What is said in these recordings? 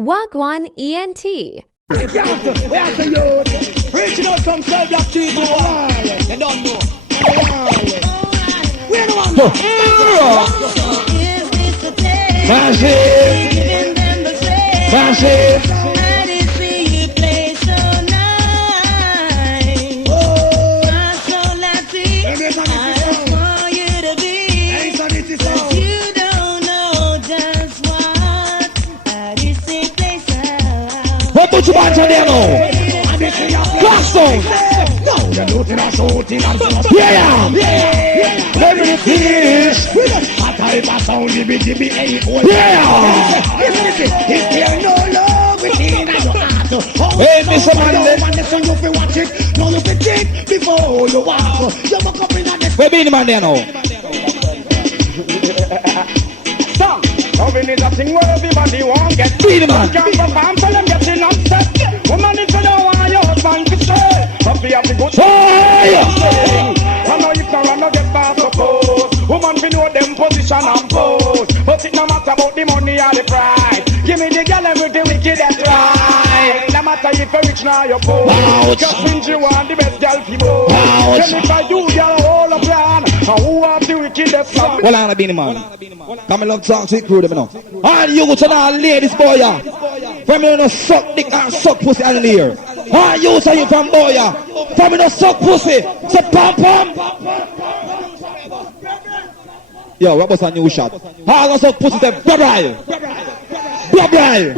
Wagwan ENT. Reaching out from cell block 3 to you don't know. We're the one. Massive. Put your hands on there now. Glasgow. Yeah. Everything is. Yeah. Hey, Mr. Mandel. Where be the man there now? Loving is a thing where everybody won't get. Be the man. Can't perform till them getting upset. Woman, if you don't want your husband to stay, but we have to go to Hey! I know you can run, no get back to pose. Woman, we know them position and pose. But it no matter about the money or the price. Give me the girl and with the wicked that's right. No matter if you're rich now you're poor. Just means you want the best girl people. Then if I do, you're all a plan. And who have the wickedest love? Well, I'm the man. Come along, talk to the crew, them know. All you go to now, ladies, boy, yeah. From you no suck dick and suck pussy in the ear. All you say you from boy, yeah. From you no suck pussy. So pam pam. Yo, what was a new shot? All you suck pussy, say bye bye. Bye bye.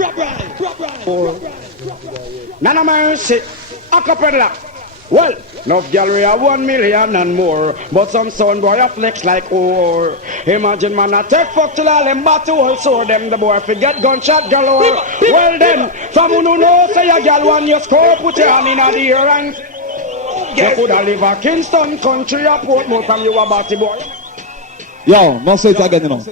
Nana mercy, acapella. Well, enough gallery are 1 million and more, but some son boy a flex like whore. Imagine man a take fuck till all them battle also them the boy forget gunshot galore. Well then, from who know say a gal one you score put your hand in the ear and you coulda live a Kingston country or Portmore from you a batty boy. Yo, no say it again, you know.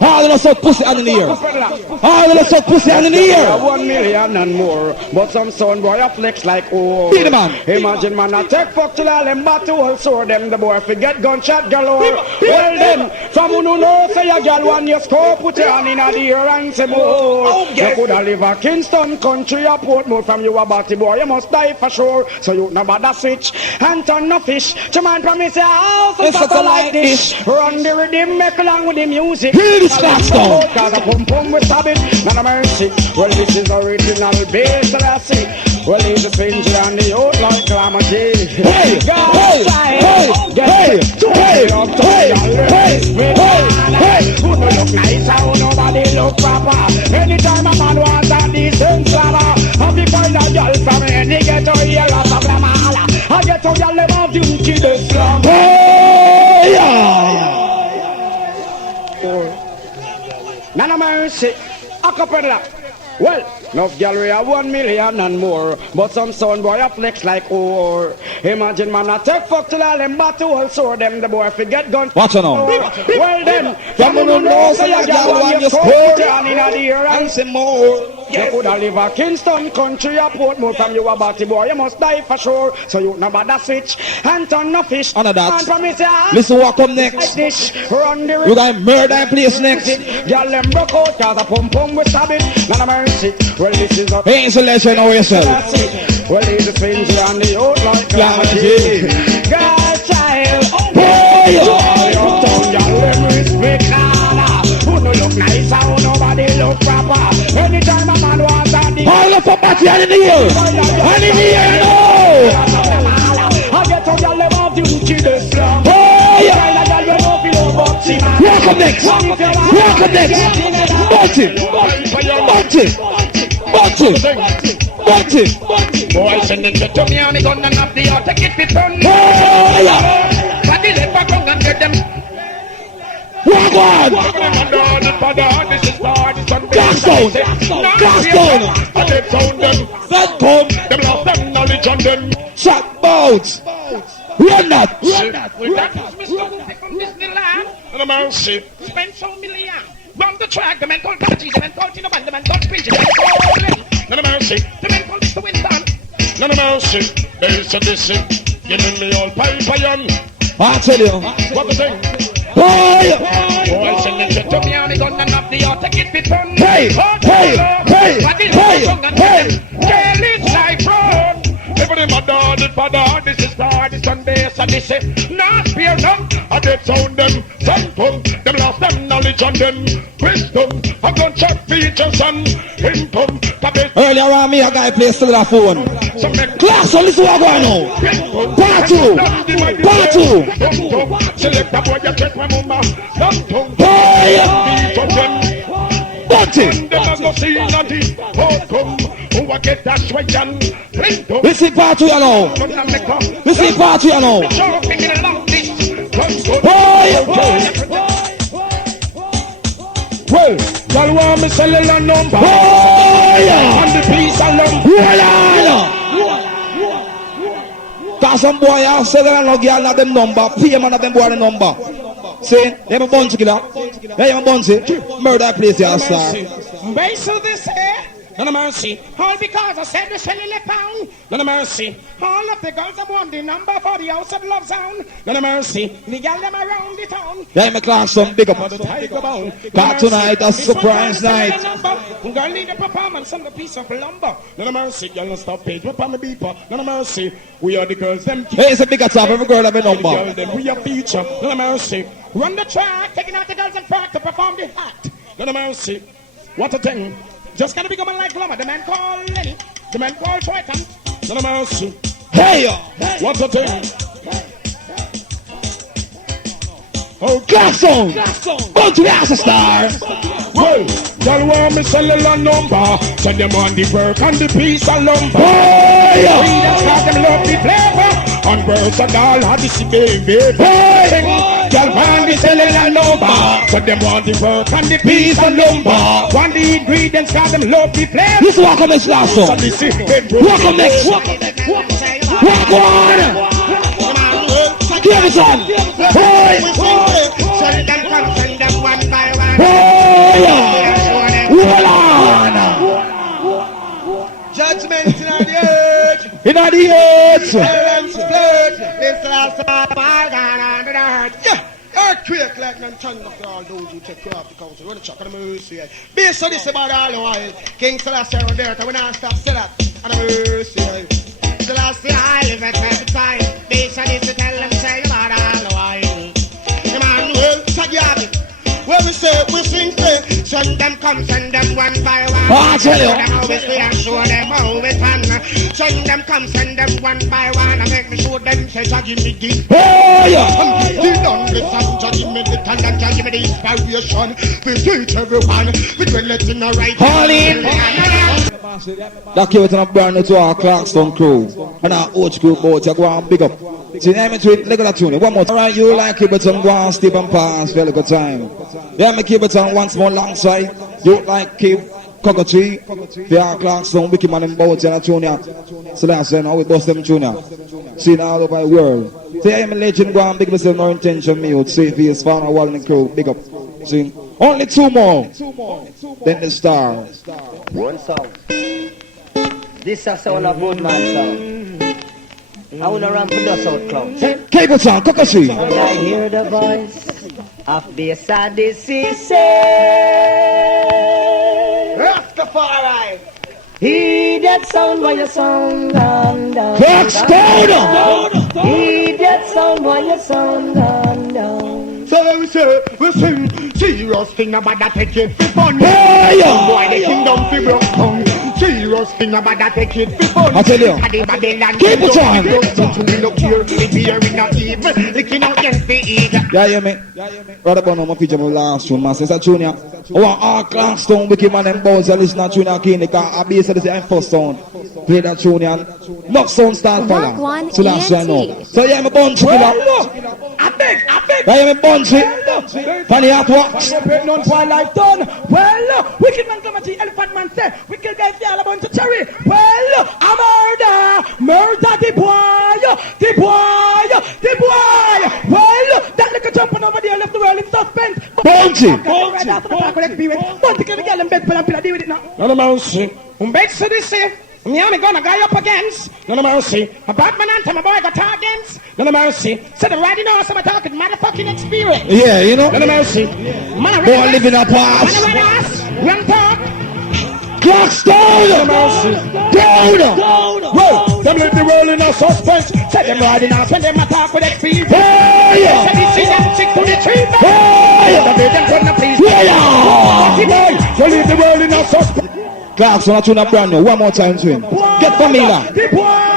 All of us suck pussy in the ear. All of us suck pussy in the ear. 1 million and more, but some son boy a flex like oh. Be the man. Imagine man a take fuck till all them battle also them the boy forget gunshot galore. Well then, from who know say a gal one you score put your hand in the ear and say more. You coulda live a Kingston country or Portmore from you a batty boy you must die for sure. So you no bother switch and turn no fish. To man promise a house and something like this. Run the rhythm. Make along with the music. Hear this class down. Cause a pum pum with habit, none of mercy. Well, this is original bass that I see. Well, he's a stranger and the old like calamity. Hey, hey, hey, Who no look nice, how nobody look proper. Anytime a man wants a decent slammer, I'll be find a girl from any ghetto here, lots of them all. I get to girl them of duty the slum. Hey, yeah. Nana mercy, acapella. Well, enough gallery are 1 million and more, but some son boy a flex like whore. Imagine man a take fuck till all them battle also them the boy forget gun. Watch her now. Well then, from who know say a gal one you score down in the ear and say more. You coulda live a Kingston country or Portmore from you a batty boy you must die for sure. So you no bother switch and turn no fish. Under that. And promise ya. Listen what come next. Run the You got murder in place next. Girl them broke out cause a pum pum with stab it. None of mercy. Well this is a Ain't so let you know yourself. well he's a stranger and the old like Calamity. girl child. Hey, Your tongue girl them respect nana. Who no look nice how nobody look proper. Anytime a man wants a dick. all of a party in the ear. And in the ear, you know. I get to girl them off duty the slum. Hey, Welcome next. Welcome next. Bunty. Bunty. Bunty. Bunty. Boy, send it to me and me gun and up the out. Take it to turn. Hey, But the left back and get them. walk on. This is hard. Glass down. Glass down. That come. Them lost them knowledge on them. Shot boats. Run that. With that is Mr. from Disneyland. And a mercy. Spend so million. Run the track. The man called Party. The man called Tino Band. The man called Preacher. The man called Lenny. None of mercy. The man called Mr. Winston. None of mercy. There's a dissing. Giving me all pipe iron. I tell you. What the thing? Boy! Boy, send it to me on the gun and up the auto, get it done. Hey! Hey! Hey! Hey! Girl, it's like road. Everybody, my daughter, father, this is God, this Sunday, so this is not fear none. I get sound them, some them lost them knowledge on them. Wisdom, I'm gonna check features and income. Earlier on me, a guy plays still that phone. Class, so listen what I'm going on. Part two. Part two. Select a boy, you check my mama. Hey! Bunty. We see part two, you know. We see part two, you know. Well, y'all want me cellular number? And the piece alone. Cause some boy have said that no girl have them number, pay man have them boy the number. See, they have a bunch killer. They have a bunch murder place here, sir. Base of this here. None of mercy. All because I said the cellular pound. None of mercy. All of the girls that want the number for the house of love sound. None of mercy. The girl them around the town. Yeah, my class some big up. Got tonight a surprise night. Girl need a performance on the piece of lumber. None of mercy. Girl don't stop page. Whip on the beeper. None of mercy. We are the girls them. Hey, it's a bigger top. Every girl have a number. Girl them we a feature. None of mercy. Run the track. Taking out the girls in front to perform the act. None of mercy. What a thing. Just gonna become a like glamour. The man called Lenny. The man called Triton. None of mercy. Hey! What's the thing? Oh, class on! Go to the house star! Well, y'all want me cellular number. Send them on the work and the piece of lumber. Hey! We just got them love the flavor. On versatile, Odyssey, baby. Y'all want the cellular number. Send them on the work and the piece of lumber. Want the ingredients, got them love the flavor. This is what comes next, last song. What comes next? Walk on! Give me some! Hey! Send them come, send them one by one. Hey! Hold on! Judgment in the earth. In the earth! This last earthquake like none thunder for all those who take care of the council. Run the chuck and the mercy. Based on this about all the while. King Celestia on there, we not stop say that. And the mercy. Celestia, I live at every time. Based on this, tell them say about all the while. Emmanuel, Sagiabi. Where we say, we sing, say, send them come, send them one by one. Oh, I tell you. Show them how we stay and show them how we pan. Send them come, send them one by one. And make me show them, say, Jah give me this. Hey! We done with some, Jah give me the tongue and Jah give me the inspiration. We teach everyone, we do let in the right. Holly! That came with a brand new to our Clarkstone crew. And our Oach group boat, you go and big up. See, name it with, look at that tune. One more time. Alright, you like Kiberton, go and step and pass, very good time. Yeah, me Kiberton once more alongside. You like Kib, Cockatoo, the our Clarkstone, Wicked Man and boat, and a tune. So that's how we bust them tune. See, all over the world. See, I'm a legend, go and big myself, no intention, me would say for his farmer, wall and crew, big up. See, only two more. Then the star. One song. This is sound of good man song. I wanna run for the South Clouds. Cableton, Cockatoo. And I hear the voice of the Odyssey say, Rastafari. he that sound by your sound down, down. Clarkstone! He that sound by your sound down, down. So we say, we sing, serious thing about that take it for fun. Hey! Boy, the kingdom fi broke down. Serious thing about that take it for fun. I tell you. Keep it on. Yeah, yeah, me. Right about now, my feature my last tune, man. Since I tune ya, I want all Clarkstone, Wicked Man and Bones, and listen to tune ya, King, because I base this is first sound. Play that tune ya, knock sound start fire. So that's I know. So yeah, me bunch killer. I beg. Yeah, me bunch it. Funny hot watch. None for life done. Well, wicked man come at the elephant man say, wicked guy feel a bunch of cherry. Well, a murder the boy. Well, that little jumping over there left the world in suspense. Bunch it. But the girl and bed and deal with it now. No, mercy. Make so this say, Me only gonna go up against. No mercy. A Batman and my boy got against. No mercy. So the riding on some talking motherfucking experience. Yeah, you know. No mercy. Man, boy living a past. Run talk. Clocks down! No mercy. Down! Whoa, them leave the world in a suspense. Set them riding out when them attack with experience. Hey! Let me see them chick to the tree. Hey! Them couldn't please. Yeah! You leave the world in a suspense. Clocks on a tune up brand new. One more time to him. Get familiar. The boy.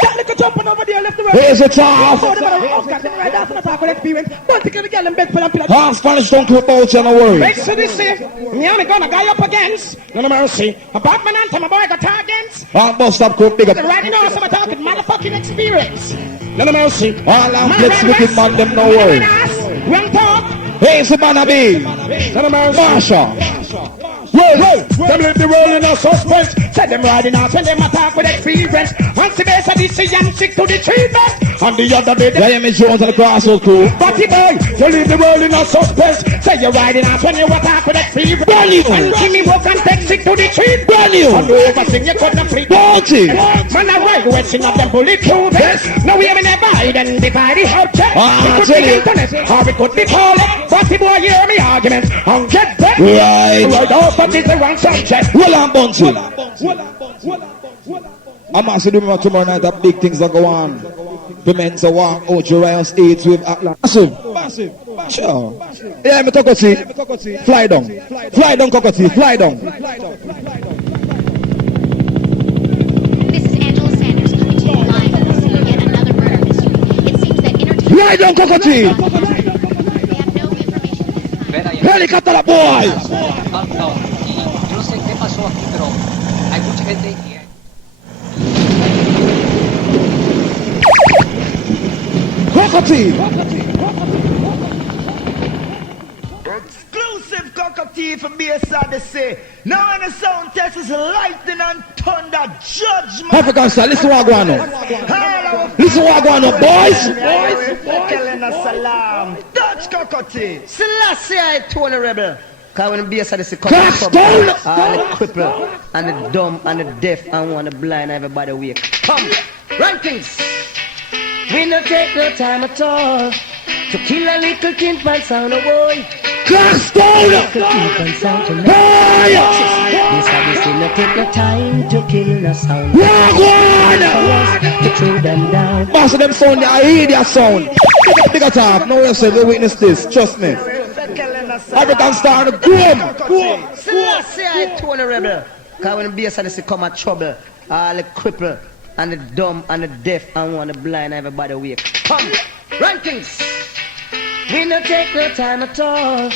That little jumping over there left the road. Here's the top. Right after the talk with experience. But you can get them big for them. Spanish don't talk about you, no worry. Make sure this say, me only gonna go up against. No mercy. A Batman and my boy got against. Bust up, cook, big up. The riding on some talking motherfucking experience. No mercy. All I'm flex wicked man, them no worry. Run talk. Here's the banner B. No mercy. Marsha. Whoa, them leave the world in a suspense. Set them riding out when them attack with experience. Once the base of the sea and stick to the treatment. On the other day, yeah, Miss Jones and the Crossroad crew. Batty boy, you leave the world in a suspense. Say you're riding out when you attack with experience. Brand new. And see me walk and take stick to the treatment. Brand new. And everything you couldn't free. Bounty. Man, I ride with sing of them bulletproof vest. No, we haven't never identified the hurt check. Ah, it could be internet, or it could be Paulette. Batty boy, hear me arguments. And get back. Right off, but it's the wrong subject. Well, I'm Bounty. I'm also doing tomorrow night that big things that go on. The men's a walk out Juriah States with Atlas. Massive. Sure. Yeah, me Cocotti. Fly down. Fly down, Cocotti. Fly down. This is Angela Sanders coming to you live from the scene of yet another murder mystery. It seems that entertainment... Fly down, Cocotti. They have no information this time. Helicopter la boy. No, y yo no sé qué pasó aquí, pero hay mucha gente y Cocotti. Exclusive cockatoo for BS Odyssey. Now in the sound test is lightning and thunder judgment. African style, listen what I go on now. Listen what I go on now, boys. Telling us salam. Dutch cockatoo. Selassie I Tony Rebel. Cause when the BS Odyssey come all the cripple and the dumb and the deaf and one the blind everybody wake. Come, rankings. We no take no time at all to kill a little tin pan sound of boy. Class down! Little tin pan sound to this no take no time to kill no sound. To throw them down. Most of them sound, I hear their sound. Bigger talk, no one said we witness this, trust me. African star on the grim. Selassie I Tony Rebel. Cause when the BS Odyssey come at trouble, all the cripple and the dumb and the deaf and one the blind everybody wake. Come, rankings. We no take no time at all.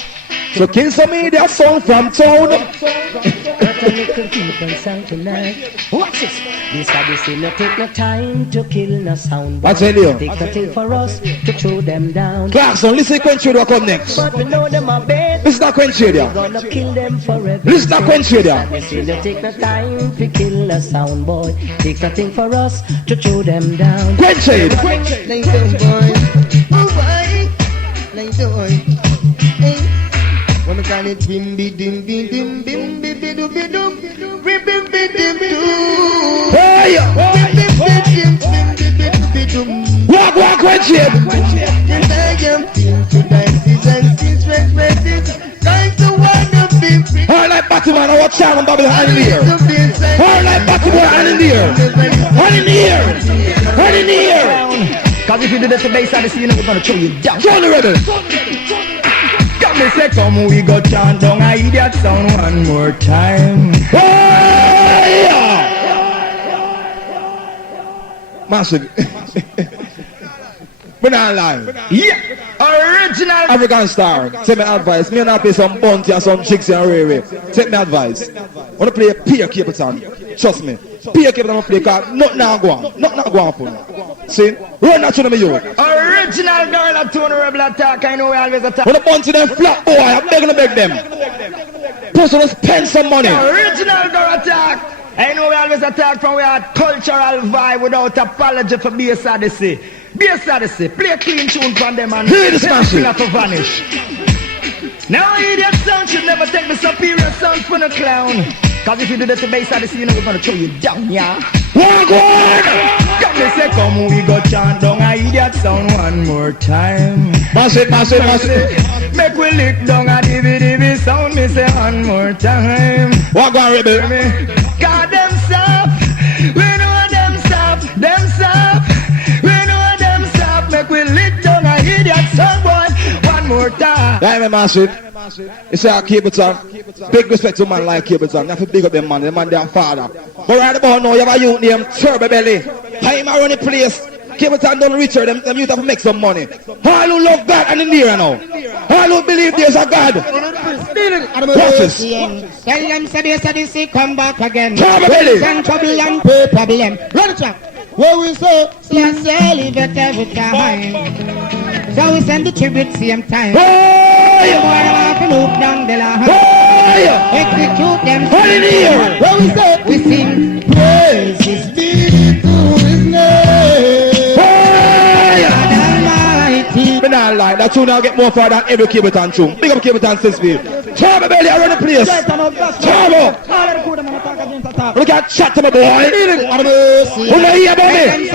So kill some media sound from town. Got a little people sound tonight. Watch this. This Odyssey no take no time to kill no sound. I tell you. Take nothing for us to throw them down. Clarkson, listen to Quench Radio come next. But we know them are bad. Listen to Quench Radio. We're gonna kill them forever. Listen to Quench Radio. Odyssey no take no time to kill a sound boy. Take nothing for us to throw them down. Quench Radio. Lay down, boy. Oh, boy. Lay down. Hey. When we call it bimbi dim bim bim bim bim bim bim bim bim bim bim bim bim. Hey! Walk, Quench Radio. All right, Batman, I watch out on Babylon in the air. All right, Batman, in the air. Hand in the air. Cause if you do this to base Odyssey, you're never gonna throw you down. Johnny Rebel. Come me say come we go chant down I idiot sound one more time. Hey! Massive. We're not live. Yeah, original. African star, take my advice. Me and I play some Bounty and some Chicks and Ray. Take my advice. I want to play a Peer Capleton. Trust me. Peer Capleton I play because nothing now go on. Nothing now go on for me. See? Run that to me, you. Original girl at Tony Rebel attack. I know we always attack. When I Bounty them flat boy, I'm begging to beg them. Plus, I spend some money. Original girl attack. I know we always attack from we had cultural vibe without apology for BS Odyssey. BS Odyssey, play a clean tune from them and hear this massive. To vanish. Now idiot sound should never take the superior sound for the clown. Cause if you do that to bass Odyssey, you know we're gonna throw you down, yeah. Walk on! Come me say, come we go chant down a idiot sound one more time. Mash it. Make we lick down a divvy sound, me say one more time. Walk on, rebel. God them stop, we know them stop, we know them stop. Make we lick down a idiot sound one more time. Yeah, man, mash it. You say I keep it on. Big respect to man like keep it on. You have to big up them man their father. But right about now, you have a youth named Turbo Belly. I'm around the place. Keep it on done richer. Them youth have to make some money. All who love God and in there now. All who believe there's a God. Watch this. Tell them say they come back again. Turbo Belly. Send trouble and pay problem. Run it up. Where we say, let's live it every time. So we send the tribute same time. Look down the line. Execute them. Where we say, we sing praises be to his name. God Almighty. Me not lie, that tune now get more far than every Capeton tune. Big up Capeton Sisfield. Turbo Belly around the place. Turbo. Look at chat to my boy. Who know here about me?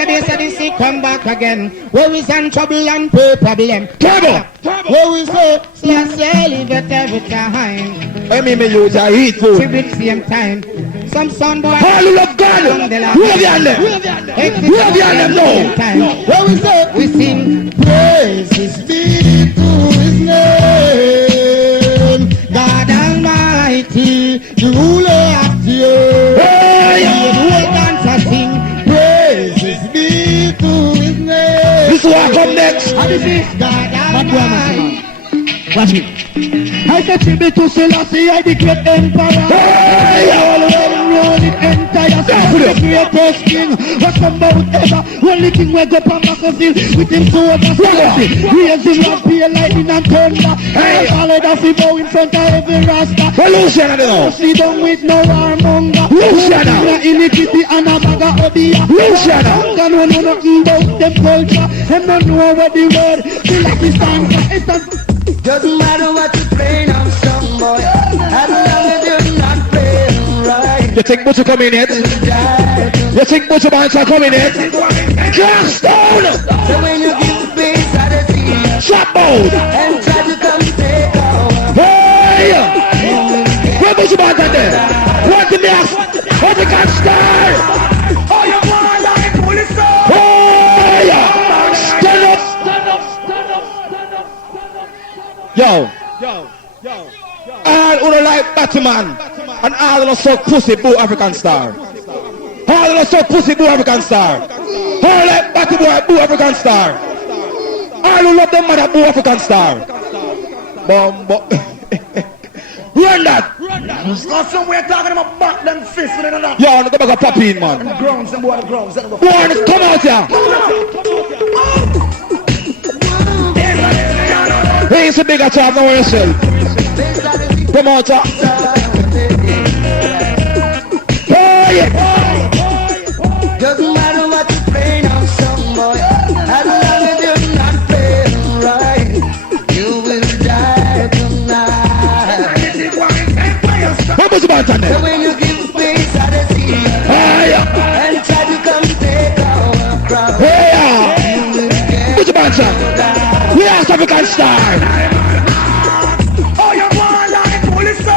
Say come back again. Where we send trouble and pay problem. Turbo. Where we say, let's live it every time. I mean, me use a heat food. Tribute same time. Some son boy. All who love God. Who have you on them? Who have you on them now? Where we say, we sing praises be to his name. God Almighty, the ruler of the earth. We dance and sing praises be to his name. This one come next. God Almighty. Watch me. I say tribute to Selassie, I the great emperor. All around it entire. The greatest king. What about ever? Only king wake up on Macassil with him sword and Selassie. Raise him up, be lightning and thunder. All of us bow in front of every rasta. Luciana, no. See them with no warmonger. Luciana. Iniquity and a bag of obia. Luciana. Don't know nothing about them culture. Them don't know what the word Selassie stands for. Doesn't matter what you play on some boy, as long as you're not playing right. You think Butcher coming in? You think Butcher Banks are coming in? Jackstone! So when you give the bass Odyssey, Shot mode! and try to come take over. Hey! Where Butcher Banks are there? What the mess? What the gun star? Oh, you want like police? Hey! Stand up! Yo! All who don't like Batman and all who don't suck pussy, boo African star. All who don't suck pussy, boo African star. All like Batty boy, boo African star. All who love them mother, boo African star. Bumbo. Run that! Because somewhere talking about back them fist with another. Yo, no go back a poppy in, man. Grounds and boy grounds. Boy, come out here. He's a bigger child than yourself. Promoter. Hey! Doesn't matter what you play on some boy, as long as you're not playing right, you will die tonight. What was about that? So when you give space Odyssey, and try to come take our crowd, Hey! What's about that? We are African star. oh, you want like police,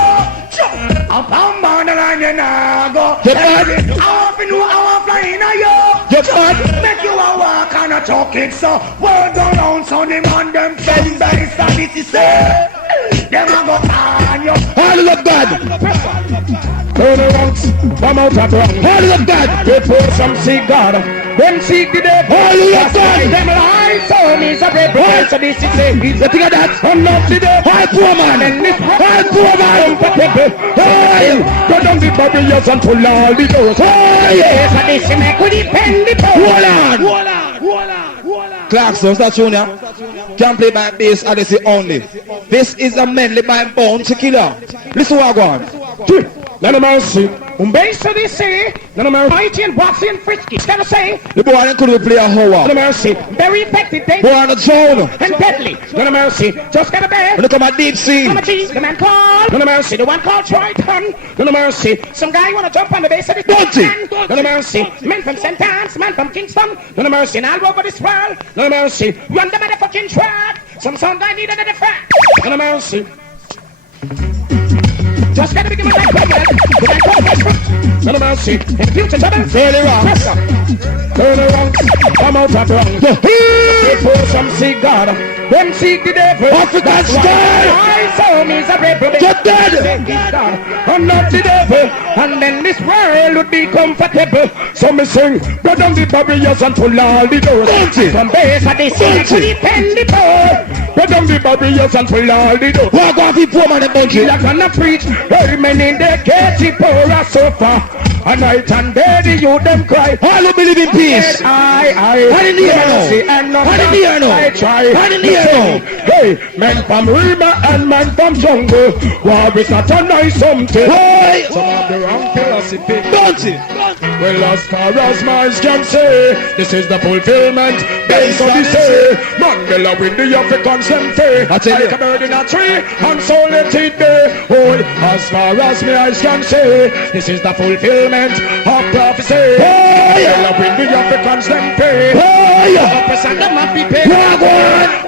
I'm bound and you now go. You bad? I want to know how I'm flying a yo. You bad? Make you a walk and a talk it so. World around so them on them face base and it is say. Them a go on you. All love God. Turn around, come out of wrong. All love God. Before some seek God, them seek the devil. All love God. Them lies, so me's a rebel. So this is a You think of that? I'm not the devil. All poor man. All poor man. Hey! Go down the barriers and pull all the doors. Hey! So this is make we depend the power. Hold on. Clarkson, that junior. Can play by bass Odyssey only. This is a manly by bone to killer. Listen what I go on. None of mercy. Based this say, none of mercy. Mighty and boxy and frisky. Gotta say, The boy ain't could play a none hoe. of mercy. Very effective, Boy on the zone. and deadly. None of mercy. Just got a bear. Look at my deep sea. Come on, G, the man called. None of mercy. The one called Triton. None of mercy. Some guy wanna jump on the base of this Bounty. man. None of mercy. Man from St. Anne's, man from Kingston. None of mercy. And all over this world. None of mercy. Run the motherfucking track. Some sound guy need another frack. None of mercy. Just gotta begin my life, none of mercy. In future trouble, Fairly wrong. turn around, come out of wrong. Before some seek God, them seek the devil. African style. I saw miserable. Get dead. Seek God, and not the devil. And then this world would be comfortable. So me sing, break down the barriers and pull all the doors. Bounty. From base of the city to the penny poor. Break down the barriers and pull all the doors. Walk off the poor man and Bounty. You're gonna preach, very many in the cage, poor are suffer. A night and day, the youth them cry. All who believe in peace. I didn't hear no. I didn't hear no. I try. I didn't hear no. Hey, men from river and men from jungle. War is not a nice something. Hey. Some of the wrong philosophy. Bounty. Well, as far as minds can say, this is the fulfillment. Based on the say, Mandela with the African sente. I tell you. Like a bird in a tree, and so let it be. Oh, as far as my eyes can say, this is the fulfillment of prophecy. Mandela with the African sente. Hey. And them have to pay.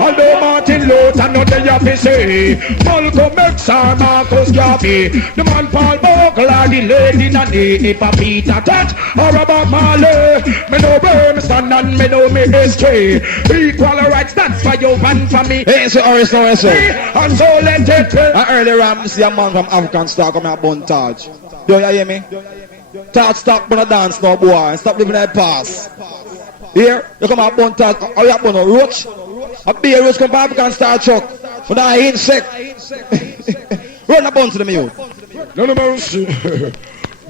Although Martin Luther know they have to say, Malcolm X and Marcus Garvey, the man Paul Bogle, the lady Nanny, if a Peter Tat, or about Marley, me know where me stand and me know me history. Equal rights, that's for you and for me. Hey, so Oris, no, so. And so let it be. And earlier on, I see a man from African Star coming up on Taj. Do you hear me? Taj, stop gonna dance now, boy, and stop living that pass. Here, you come up on Taj, or you up on a roach. A beer roach come from African Star truck. For that insect. Run a bunch to the mute. No mercy.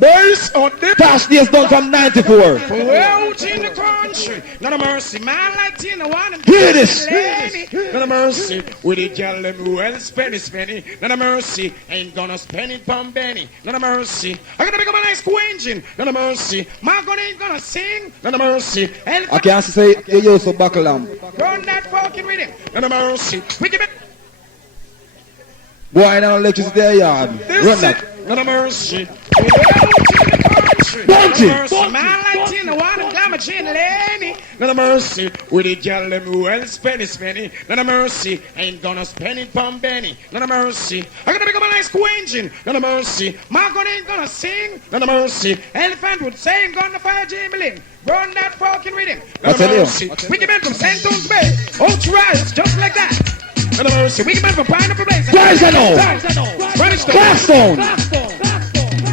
Based on the Taj days done from 94. out in the country, none of mercy, man like Tina one and Hear this. none of mercy, with the girl them who well spenny, none of mercy, ain't gonna spend it from Benny, none of mercy, I gotta become a nice quenching, none of mercy, my gun ain't gonna sing, none of mercy, and I can't say you use to buckle them. run that fucking rhythm, none of mercy, we give it Boy, now electricity there, yard. Run that. none of mercy, Bounty. man like Tina one and glamour chin Lenny. None of mercy, with the girl them who well spenny. None of mercy, ain't gonna spend it from Benny. None of mercy, I gotta become a nice quenching. None of mercy, my gun ain't gonna sing. None of mercy, elephant would say ain't gonna fire Jamie Lynn. Run that fucking rhythm. None of mercy, wicked men from Santos Bay. Oh, trials just like that. None of mercy, wicked men from Pineapple Place. Guys, I know. Spanish Blackstone.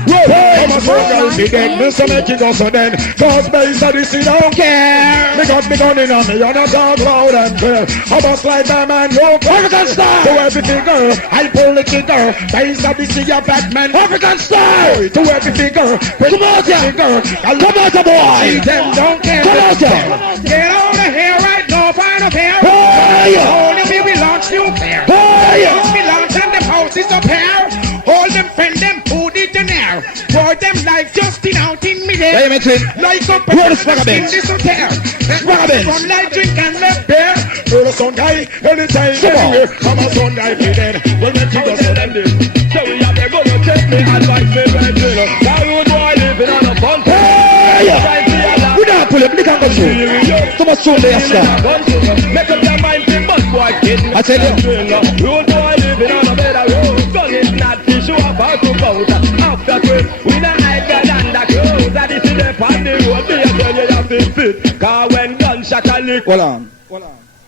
Come on, so girls, see them, this so make it go so then. Cause based on this, you don't care. Me got me gun in on me, you're not dog loud and clear. I must like my man, yo, African style. To everything, girl, I pull the trigger. Based on this, you're Batman. African style. To everything, girl, come out here, girl. Come out here, boy. See them, don't care. Come out here. Get out of here right now, find up here. Hey. Only we launch nuclear. Hey. Once we launch and the house is up here. All them friend them who did the nair. For them like Justin out in me there. Hey, Mitchell. Like up Where the swagger in bench? this hotel. Swagger bench. Run like drink and left there. You're the sun guy, anytime, Come on. anywhere. I'm a sun guy, be dead. Well, make you go so them this. So we have them gonna take me advice, me right here. Why would I live in a fun? Hey. We don't pull up, look at the too much soon there, sir. Make up your mind, but boy, kid. I tell you. Road boy living on a better road. Gun is not to show about to go. After twist, we don't hide than the clothes. That is in the party road. They tell you have to fit. Cause when gunshot a lick. Hold on.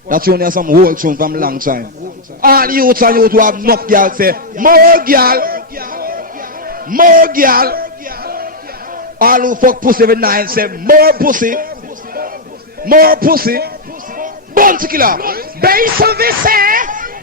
That's only some whole tune from long time. All youths and youth who have enough girl say, more girl. More girl. All who fuck pussy every night say, more pussy. More pussy. Bounty killer. Based on this,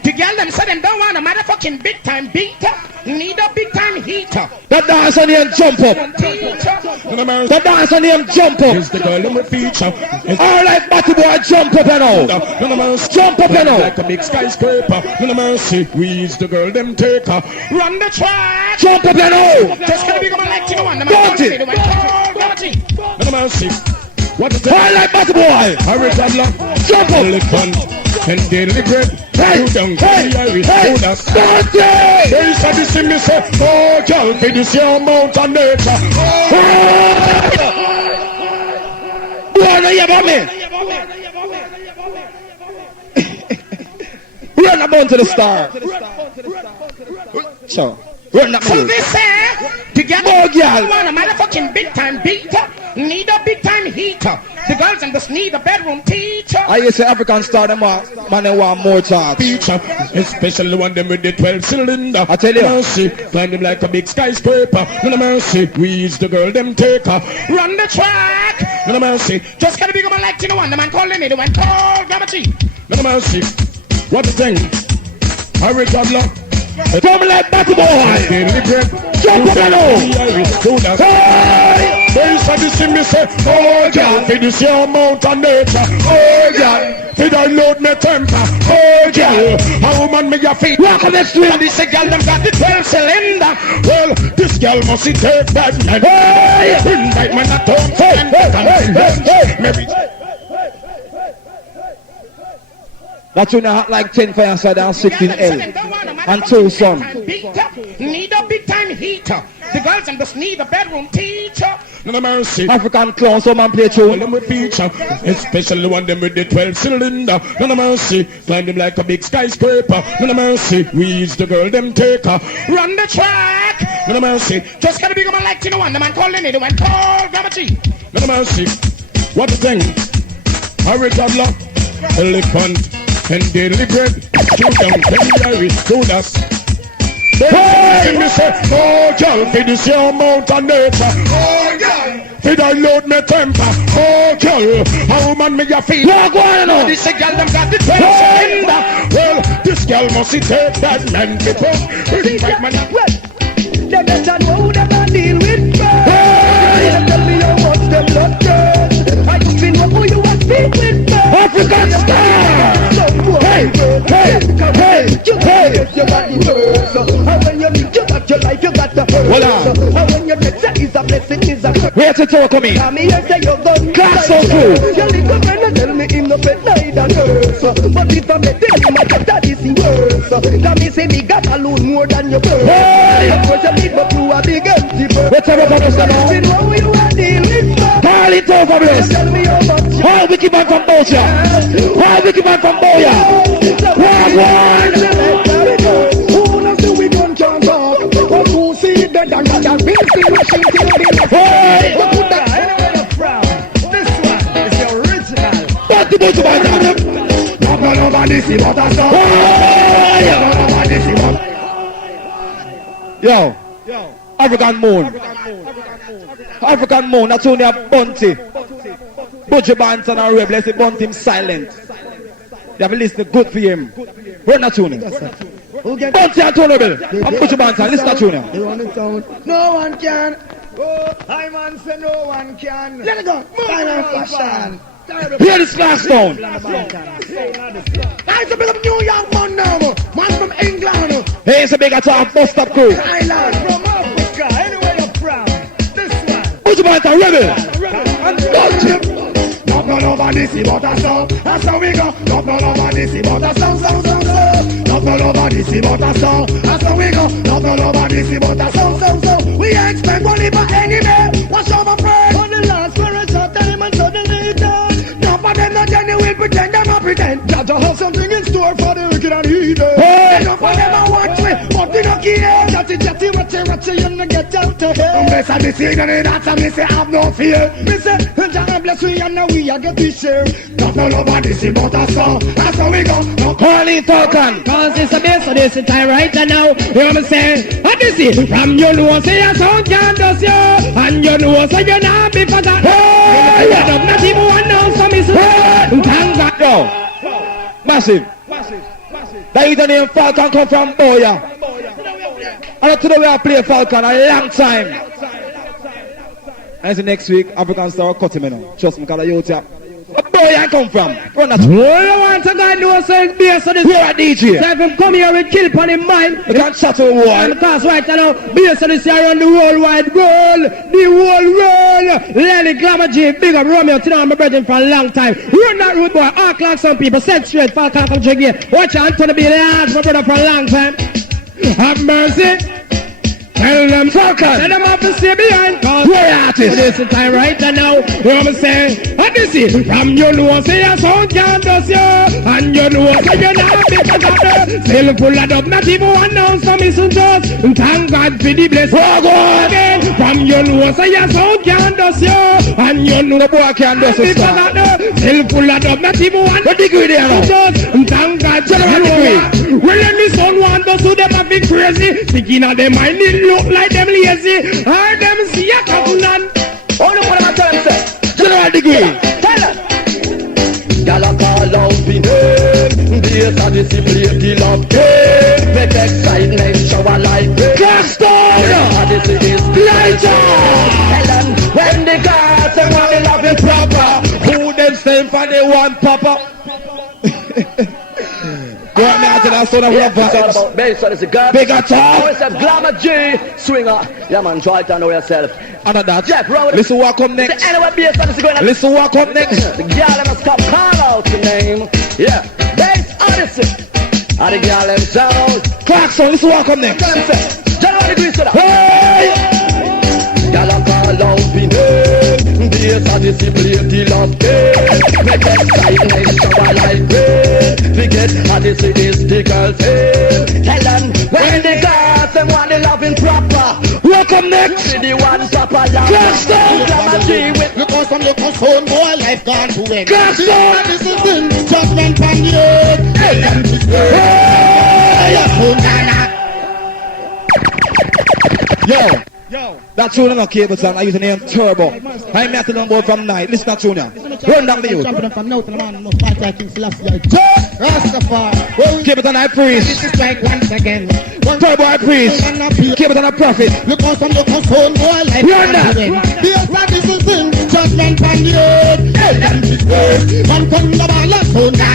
the girl them say them don't want a motherfucking big time beater. Need a big time heater. That dance on here and jump up. Teacher, The dancer name Jump Up. Is the girl in the feature. All right, Batty Boy, jump up and out. None of mercy. Jump up and out. Like a big skyscraper. None of mercy. We is the girl them take her. Run the track. Jump up and out. Just gonna be like to the one. Don't it? None of mercy. What is All that? right, Batty Boy. Harry Toddler. Jump up. Elephant. And deadly great. Hey, You down. hey, Irish. hey. Oh, that's Don't it? There is a this in me say, oh, girl, for this your mountain nature. Boy, no, you about me. Run about to the star. So, run that So man. this to get More girl. want a motherfucking big time beater, need a big time heater. The girls in this need a bedroom teacher. I used to African star them man, they want more charge. Feature, especially one them with the 12 cylinder. I tell you. Mercy, climb them like a big skyscraper. None of mercy, we is the girl them take her. Run the track. None of mercy, Just gotta be going like to the one, the man calling it, the one called Gravity. none of mercy. What the thing? Harry Toddler. Come like Batty Boy. Deadly great. Jump up and out. Hey! There is a this in me say, oh girl, for this your mountain nature. Oh girl, for I load me temper. Oh girl, a woman me your feet. Walk on the street. And this a girl them got the 12 cylinder. Well, this girl must take that man. Hey! Invite man at home. Maybe. That's when I had like 10 fire inside and 16L. And 2 son. Need a big time heater. The girls in this need a bedroom teacher. None of mercy. African clown, some man play All tune. them with feature, especially one them with the 12 cylinder. None of mercy, climb them like a big skyscraper. None of mercy, we is the girl them take her. Run the track. None of mercy, Just gotta be going like to the one, the man calling it, the one called Gravity. none of mercy. What the thing? Harry Toddler, elephant, and deadly bread. Shoot down, Kenny Irish, do that. Hey! Me say, oh girl, for this your mountain nature. Oh girl, for I load me temper. Oh girl, a woman me your feet. Walk on now. This a girl them got the 12 cylinder. Well, this girl must take that man before. Invite man. They better know them and deal with birds. They tell me how much them love girls. I just know who you want to speak with birds. African star. Hey, you got the words. And when you meet, you got your life, you got the Hold on. words. And when you get that is a blessing, is a curse. Where to talk to me? Come here, say you're done. Class so cool. Your little friend and tell me him no pet neither nurse. But if I met him, my that is the worst. Come me say me got alone more than your birth. Hey! Of course you big, but you a big empty bird. What's up, Papa? You know you are dealing with. Call it over, bless. Tell me how much. How wicked man from Boya? How wicked man from Boya? Walk on. Who knows do we don't can't talk? But who see the dang and we see machine till the Hey! This one is the original. What the boy to buy that? nobody see but I saw. Nobody see but. Yo, African moon. African moon, that's only a bunty. Butcher Banton and Rebel, let's say bunt him silent. They have listened good for him. Run that tune. Bunty and Tony Rebel. And Butcher Banton, listen to that tune. No one can. Oh, I man say no one can. Let it go. Final fashion. Hear this class down. That's a bit of New York man now. Man from England. Hey, it's a big attack, bust up crew. Thailand. From Africa. Anywhere you're from. This one. Butcher Banton, Rebel. And Bunty. No nobody see but a song. That's how we go. No nobody see but a song. No nobody see but a song. That's how we go. No nobody see but a song. We expect money for enemy. What's over friend? For the last for a short time and suddenly it turn. None of them not genuine pretend them a pretend. Got to have something in store for the wicked and heathen. Enough of them a watch me, but they don't care. Jatty, watchy, you no get out to hell. I'm blessed at the scene and that's a me say have no fear. Me say, God bless we and now we are get this share. No nobody see but a song. That's how we go. No Call it Falcon. cause it's a bass, so this is time right now. You know what I'm saying? Odyssey, from your nose, say a sound can't does you. And your nose, say you're not before that. Hey! You don't not even want now, so me say. Thank God. Yo, massive. That is the name Falcon come from Boya. And today we have played Falcon a long time. And the next week, African Star cut him in. Trust me, because I youth here. What boy I come from? Run that. All I want to God know say bass on this. Where are DJ? So if him come here and kill upon him mind. You can't chat to a wall. And because right now, bass on this here on the worldwide world. The whole world. Lenny Glamour G, big up Romeo, to know my brother for a long time. Run that road boy, arc like some people. Set straight, fall can't come drink here. Watch out, Anthony B, the my brother for a long time. Have mercy. Tell them focus. Tell them have to stay behind. Where artist? This is time right now. You know what I'm saying? Odyssey. From you know say your sound can't dust you. And you know say you're not because of the still full of dub. Not even one ounce of misunderstood. Thank God for the blessing. Oh, go again. From you know say your sound can't dust you. And you know the boy can't dust you. Still full of dub. Not even one. What degree they are? Thank God for the degree. Well, let me son want to do them a bit crazy. Thinking of them mind look like them lazy, or them see a covenant. Oh, no, what am I telling you? General degree. Tell her. Y'all call out me name. This are the simplicity of game. Make excitement shower like rain. Glaston! This is lighter. Tell them when the cars and when they love it proper. Who them stand for the one papa? Go on now to that sort of Yeah, it's all about bass, so it's a girl. Bigger talk. Oh, it's a Glamour G swinger. Yeah, man, try it and know yourself. Under that. Jeff, roll with Listen what come next. Anyway, bass, so it's going on. Listen what come next. The girl, them stop call out the name. Yeah, bass Odyssey. And the girl, them sound. Clarkson, listen what come next. Tell them say, January degrees to that. Hey! Y'all call out the name. Bass Odyssey, play the love game. Make excitement shower like rain. Forget Odyssey is the girl's name. Tell them when the girls them want the loving proper. Welcome next. See the one top of love. Glaston! Glamour G with Because from the phone boy, life gone to win. Glaston! This is in judgment from the earth. Hey, and this Yo. Yo, that tune on cable sound, I use the name Turbo. I'm at the number from night. Listen to tune. Run that me. Jumping from now to the man, no fight like King Selassie. Rastafari. Keep it on high priest. This is like once again. Turbo high priest. Keep it on a prophet. Because from the phone boy, life Run that. Because that this is in judgment from the earth. Hey, and this word. Man from the ball, so na.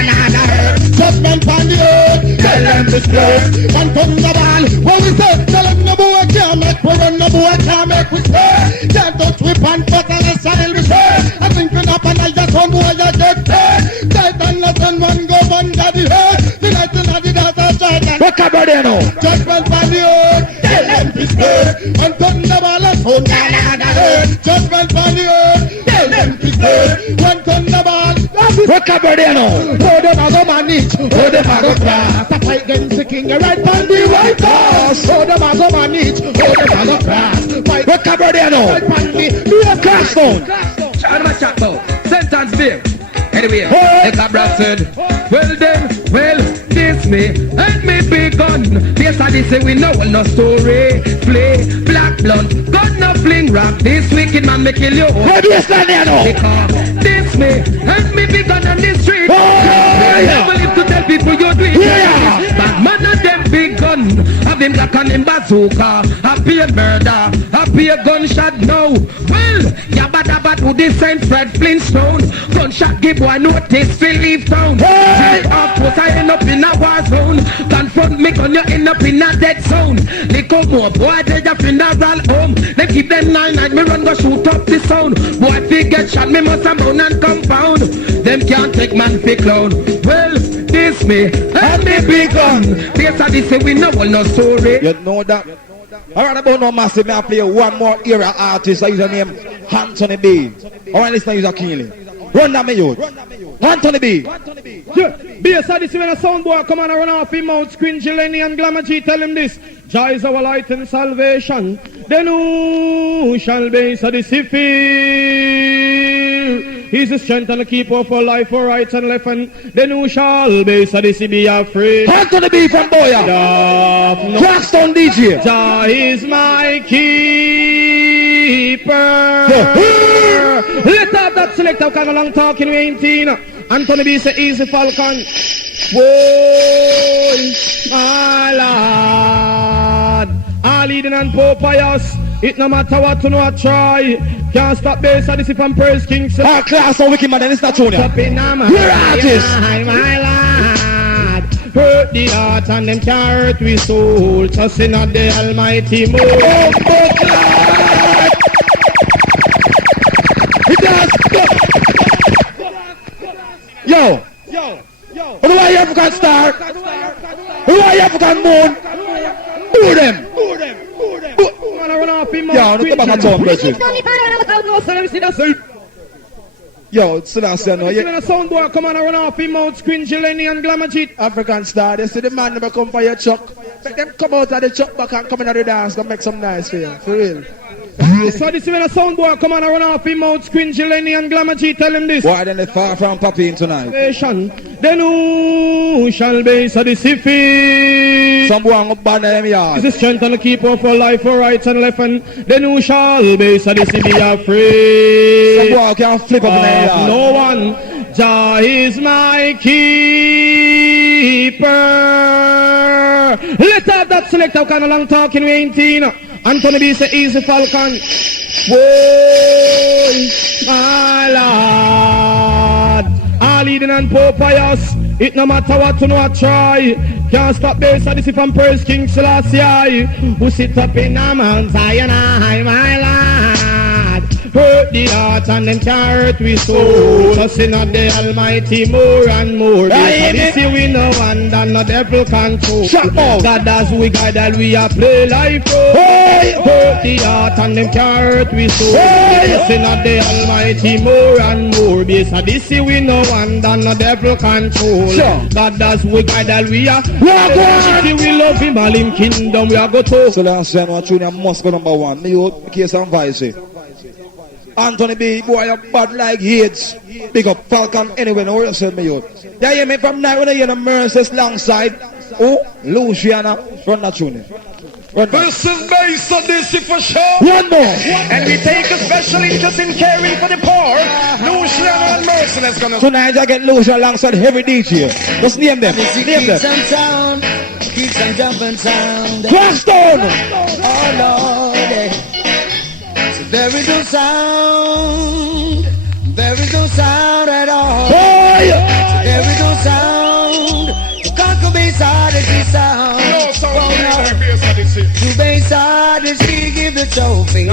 Judgment from the earth. Tell them this word. Man from the ball. What we say? Tell them the boy can't make. We run the boy. Can't make we say. Can't touch whip and butter and saddle we say. I think we're up and I just want boy you get paid. Titan let and one go under the head. The night in the data giant. What about there now? Judgment for the earth. Tell them this word. And thunderball and so na. Judgment for the earth. Tell them this word. When thunderball. What about there now? Oh, them a go manage. Oh, them a go crash. The fight against the king. You right on the right horse. Oh, them a go manage. Oh, them a go crash. What cover there now? Clarkson. Shout my chat about sentence there. Anyway, it's a brother said, well then, well, this me and me big gun. Yes, I did say we know no story. Play black blood, gun no fling rock. This wicked man me kill you. Where do you stand there now? Because this me and me big gun on the street. Never live to tell people you're doing. Yeah. But man of them big gun, have him black on him bazooka. Happy a murder, happy a gunshot now. Well, yabba to this St. Fred Flintstone. Gunshot give boy notice to leave town. Hey! Of course I end up in a war zone. Confront me gun you end up in a dead zone. Little more boy they a funeral home. They keep them 9 me run go shoot up the sound. Boy if they get shot me must have bound and compound. Them can't take man for clown. Well, this me and me big gun. This a this say we know no story. You know that. Alright, about no massive, may I play one more era artist. I use the name Anthony B. Alright, listen, use a killing. Run that me, youth. Anthony B. Yeah, bass of this when a sound boy come on and run off him mouth, screen Lenny and Glamour G tell him this. Jah is our light and salvation. Then who shall base of this fear? He's the strength and the keeper for life, for right and left, and then who shall base of this be afraid? Anthony B from Boya. Clarkson DJ. Jah is my keeper. Let up that selector kind of long talking we ain't seen. Anthony B say easy Falcon. Whoa, my lad. All leading and Popias. It no matter what you know I try. Can't stop bass at this if I'm praise king. Our class on Wicked Man, then it's not Junior. We're artists. My lad. Hurt the heart and them can't hurt we soul. Trusting on the Almighty more. Oh, but Lord. It does. Yo. Who are you African star? Who are you African moon? Who them? Yo, look back at Tom, Bridget. Yo, Selassie, no. When a sound boy come on and run off him mouth, Squingy, Lenny and Glamour African star, they see the man never come for your truck. Make them come out of the truck back and come in at the dance, gonna make some nice for you, for real. So this is when a sound boy come on and run off him mouth, Squingy, Lenny and Glamour tell him this. Why then they far from Papi in tonight? Then who shall be so the city? Some boy go ban them yard. This is strength and keep up for life for right and left, and then who shall be so the city afraid? Some boy can flip up in the yard. No one, Jah is my keeper. Let's have that selector kind of long talking we ain't seen. Anthony B say easy Falcon. Whoa, my lord. All leading and Popeyes. It no matter what you know I try. Can't stop bass at this if I'm praise King Selassie. Who sit up in a Mount Zion, my lord. Hurt the heart and them can't hurt we soul. Trusting on the Almighty more and more. This year we know and no devil control. God as we guide and we a play life. Hurt the heart and them can't hurt we soul. Trusting on the Almighty more and more. This year we know and no devil control. God as we guide and we a play. We love him all in kingdom we a go to. So last time I tune must go number one. Me you case and vice. Anthony B, boy, you bad like heads. Big up Falcon anyway, no you send me out. You hear me from night when I hear the Mercedes long side. Oh, Luciana, run that tune. This is based on this for sure. One more. And we take a special interest in caring for the poor. Luciana and Merciless gonna. Tonight I get Luciana alongside heavy DJ. Just name them. Name them. Keeps on jumping sound. Crashstone. Oh Lord. There is no sound. There is no sound at all. Hey! There is no sound. You can't go bass Odyssey sound. No sound. To bass Odyssey give the trophy.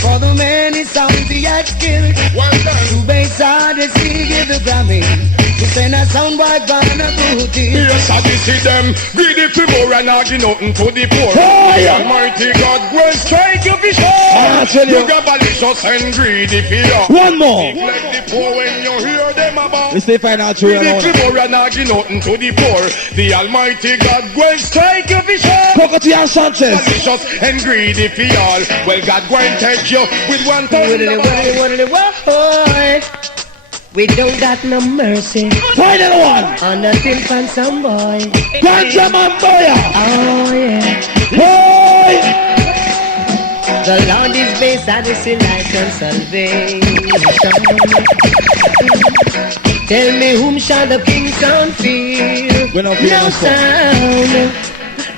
For the many sounds he had skilled. To bass Odyssey give the Grammy. To send a sound boy gonna booty. Yes, I see them greedy for more and not give nothing to the poor. The Almighty God will strike you for sure. You got malicious and greedy for you. One more. Neglect the poor when you hear them about. Let's stay final true. Greedy for more and not give nothing to the poor. The Almighty God will strike you for sure. Cocotti and Sanchez. Malicious and greedy for y'all. Well, God going take you with 1,000. We don't got no mercy. Final one. On the thin pan some boy. Ganja man boy. Oh yeah. Hey. The Lord is based on this light and salvation. Tell me whom shall the king's son fear? No sound.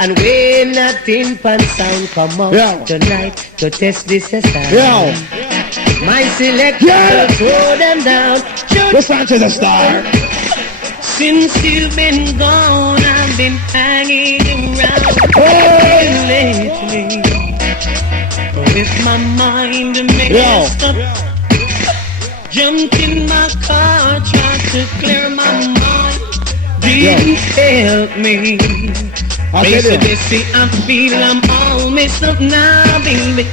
And when that tin pan sound come up tonight to test this sound. My selector throw them down. The Sanchez a star. Since you've been gone, I've been hanging around lately. With my mind messed up. Jumped in my car, tried to clear my mind. Didn't help me. Basically, I feel I'm all messed up now, baby.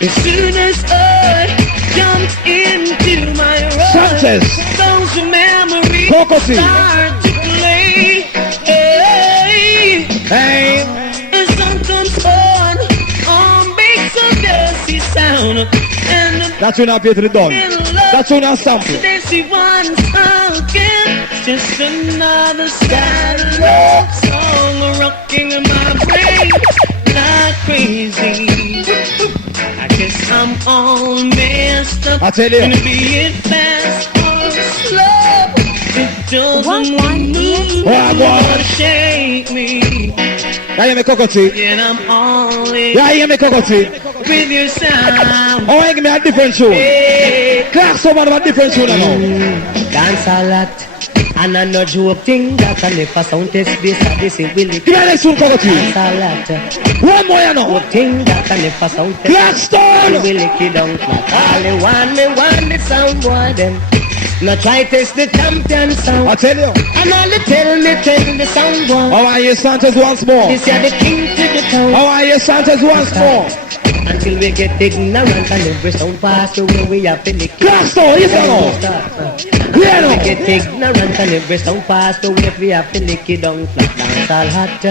As soon as I jumped into my ride, those memories start to play. Hey, the sun comes on makes a dusty sound, and that's when I play to the dawn. That's when I sample. Dusty once again, just another sad love song rocking in my brain like crazy. I guess I'm all messed up. I tell you. And be it fast or slow, it doesn't want to shake me. Yeah, hear me cockatoo. And I'm only Yeah, hear me cockatoo. with your sound. Oh, give me a different tune. Clap someone with a different tune now. Dance a lot. And I know joke thing that I never sound test this and this is really. Give me the next tune, cockatoo. Dance a lot. One more, you know. Joke thing that I never sound test. Blackstone. We lick it down flat. All the one me want the sound boy them. Now try test the champion sound. I tell you. And all they tell the sound boy. How are you, Sanchez, once more? This is the king to the town. How are you, Sanchez, once more? Until we get ignorant and every sound pass away, we have to lick it. Blackstone, yes or no? Yeah, no. We get ignorant and every sound pass away, we have to lick it down flat. Dance all hot.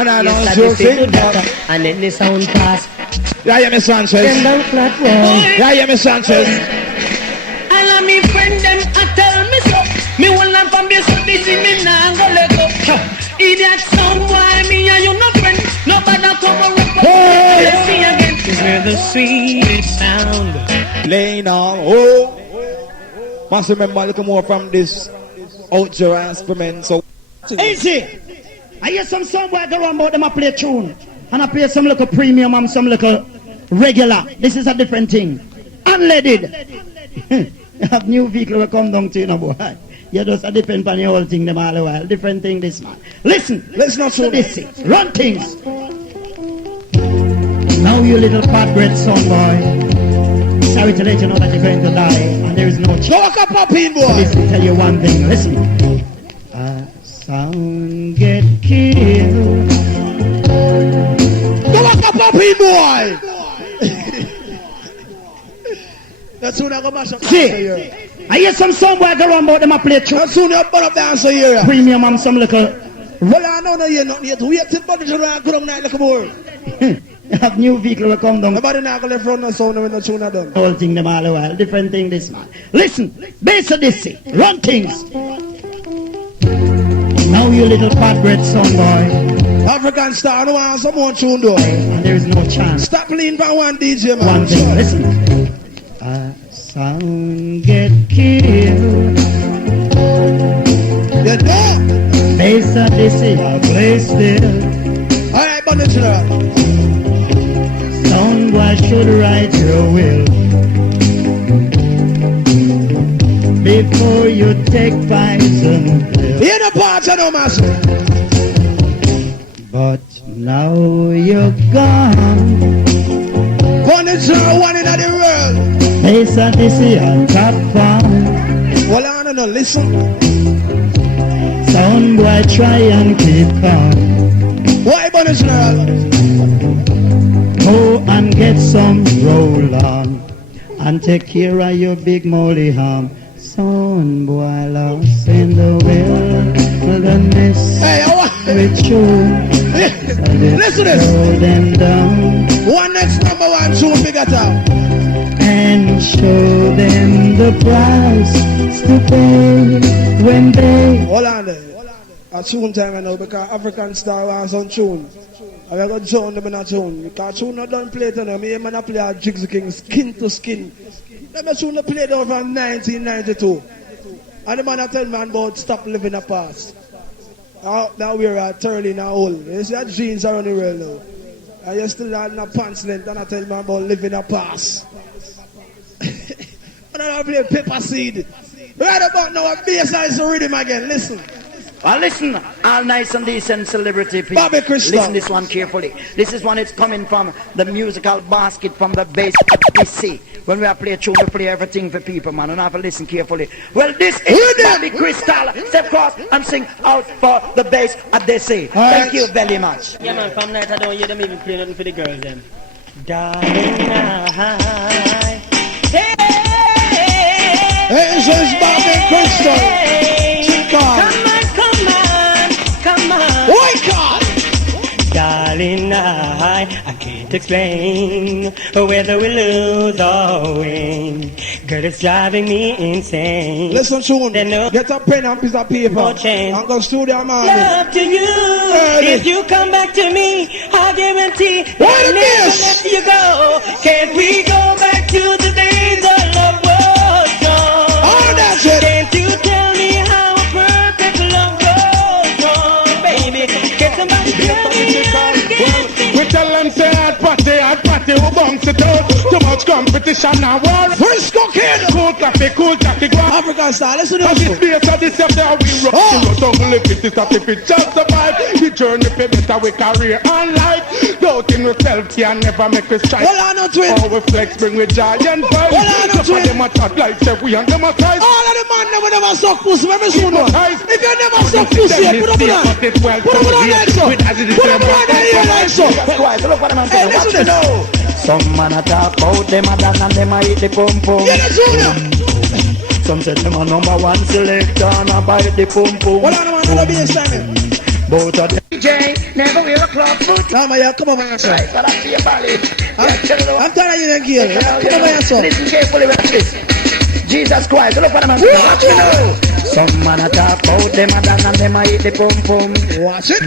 And I know Yes, you and this is think that, that. and then the sound pass. Yeah, hear me, Sanchez. Then down flat wall. Yeah, hear me, Sanchez. All of me friend them a tell me so. Me will not from this, this is me now go let go. Idiot sound why me and you not friend. Nobody come around. Let's see again. Hear the sweetest sound. Play now. Oh. Must remember a little more from this outdoor experiment. So Easy. I hear some song where I go around about them I play tune. And I play some little premium and some little regular. This is a different thing. Unleaded. You have new vehicle will come down to you, no boy. You just a depend on your whole thing them all the while. Different thing this man. Listen, let's not show this. Run things. Now you little fat bread son boy. Sorry to let you know that you're going to die and there is no chance. go up, popping boy. Listen, tell you one thing. Listen. A sound get killed. Go up, popping boy. That's soon I go mash up. See, I hear some song where I go around about them I play tune. That's soon you burn up the answer here. Premium and some little. Well, I know that you're not yet. We have to put it around. Good night, like a boy. You have new vehicle will come down. Nobody not going to front the sound when the tune are done. Whole thing them all the while. Different thing this man. Listen, base of this. Run things. Now you little fat bread son boy. African star, I don't want some more tune though. And there is no chance. Stop playing for one DJ, man. One thing, listen. A sound get killed. You know? Base of this. I play still. All right, but it's Sound boy should write your will before you take poison pill. Hear the parts, I know, master. But now you're gone. One is one in the world. Face of this on top farm. Well, I don't know, listen. Sound boy try and keep calm. Why, but it's Go and get some roll on and take care of your big molly ham. Sound boy lost in the wilderness. Hey, with you. Listen to this. Slow them down One next number one tune we got out. and show them the price to pay when they. Hold on there. A tune time I know because African star was on tune. I got tune them in a tune. Because tune not done play to them. Me man I play a Jigsy King skin to skin. Let me tune play down from 1992. And the man I tell man about stop living a past. Now we're at 30 now old. You see that jeans around the world now. And you still have no pants length and I tell man about living a past. And I play Pepper Seed. Right about now, a bassline is the rhythm again. Listen. Well, listen, all nice and decent celebrity people. Bobby Crystal. Listen this one carefully. This is one it's coming from the musical basket from the bass of Odyssey. When we are play tune, we play everything for people, man. And have to listen carefully. Well, this is Bobby Crystal. Step across and sing out for the bass of Odyssey. Thank you very much. Yeah, man, from night I don't hear them even play nothing for the girls, then. Darling, Hey, so it's Bobby Crystal. come on. Why God? Darling, I can't explain whether we lose or win. Girl, it's driving me insane. Listen soon. No, get a pen and piece of paper. No change. And go studio man. Love to you. If you come back to me, I guarantee What I'll is never this? let you go. Can't we go back to the days of love was gone? Oh, that's it. Can't you tell me how perfect love goes on, baby? Can somebody tell me how competition and war. Frisco Kid. Cool coffee, go on. African style, listen to Cause this. it's based on this, there we rock. Don't live it, if it just survive. The journey pay better with career and life. Doubting yourself can never make a strike. Hold on, no twin. All we flex bring with giant vibes. Hold on, no twin. Them a chat like say we and them a ties. All of the man never suck pussy, very soon. If you never suck pussy, put up on that. Put up on that, so. Put up on that here, like so. Hey, listen to this. Some man a talk about them a dance and them a eat the pum pum. Yeah, that's all. Some say them a number one selector and a bite the pum pum. Hold on, man, another bass time. Both of them. DJ never wear a club foot. Now, man, come over here, sir. Right, but I see a ballad. I'm telling you, then, Gil. Come over here, sir. Listen carefully with this. Jesus Christ, look what I'm saying. Watch it now. Some man a talk about them a dance and them a eat the pum pum. Watch it.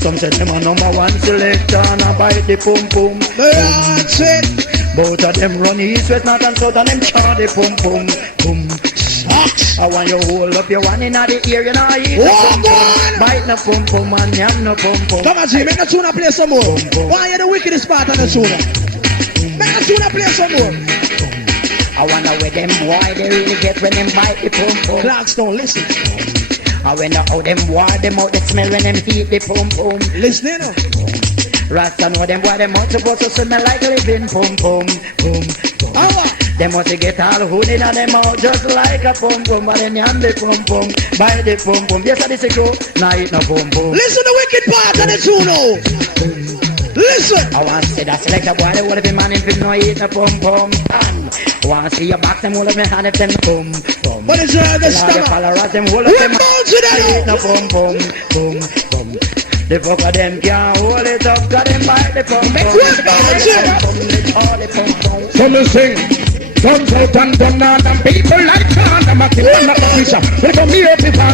Some say them a number one selector and a bite the pum pum. Watch it. Both of them run east, west, north and south and them chaw the pum pum pum. I want you hold up your one in the ear, you know I eat the pum pum. Bite no pum pum and yam no pum pum. Come on, G, make the tuna play some more. Why are the wickedest part of the tuna? Make the tuna play some more. I wonder where them boy they really get when them bite the pum pum. Clocks don't listen. I wonder how them boy them out they smell when them eat the pum pum. Listen, now. Rasta know them boy them out supposed to smell like living pum pum pum pum. They must get all hood in them out just like a pum pum. But then yam the pum pum, buy the pum pum. Yes, I say go, nah eat no pum pum. Listen to wicked part of the tuna. Listen. I want to see that selector boy, the whole of the man if him no eat no pum pum. And I want to see your back them whole of me hand if them pum pum. But it's the stomach. Them whole of them eat no pum pum pum pum. The fuck of them can't hold it up, got them by the pum pum. So me sing. Guns out and gun on and people like John. I'm a killer, not a fisher. When come here, people.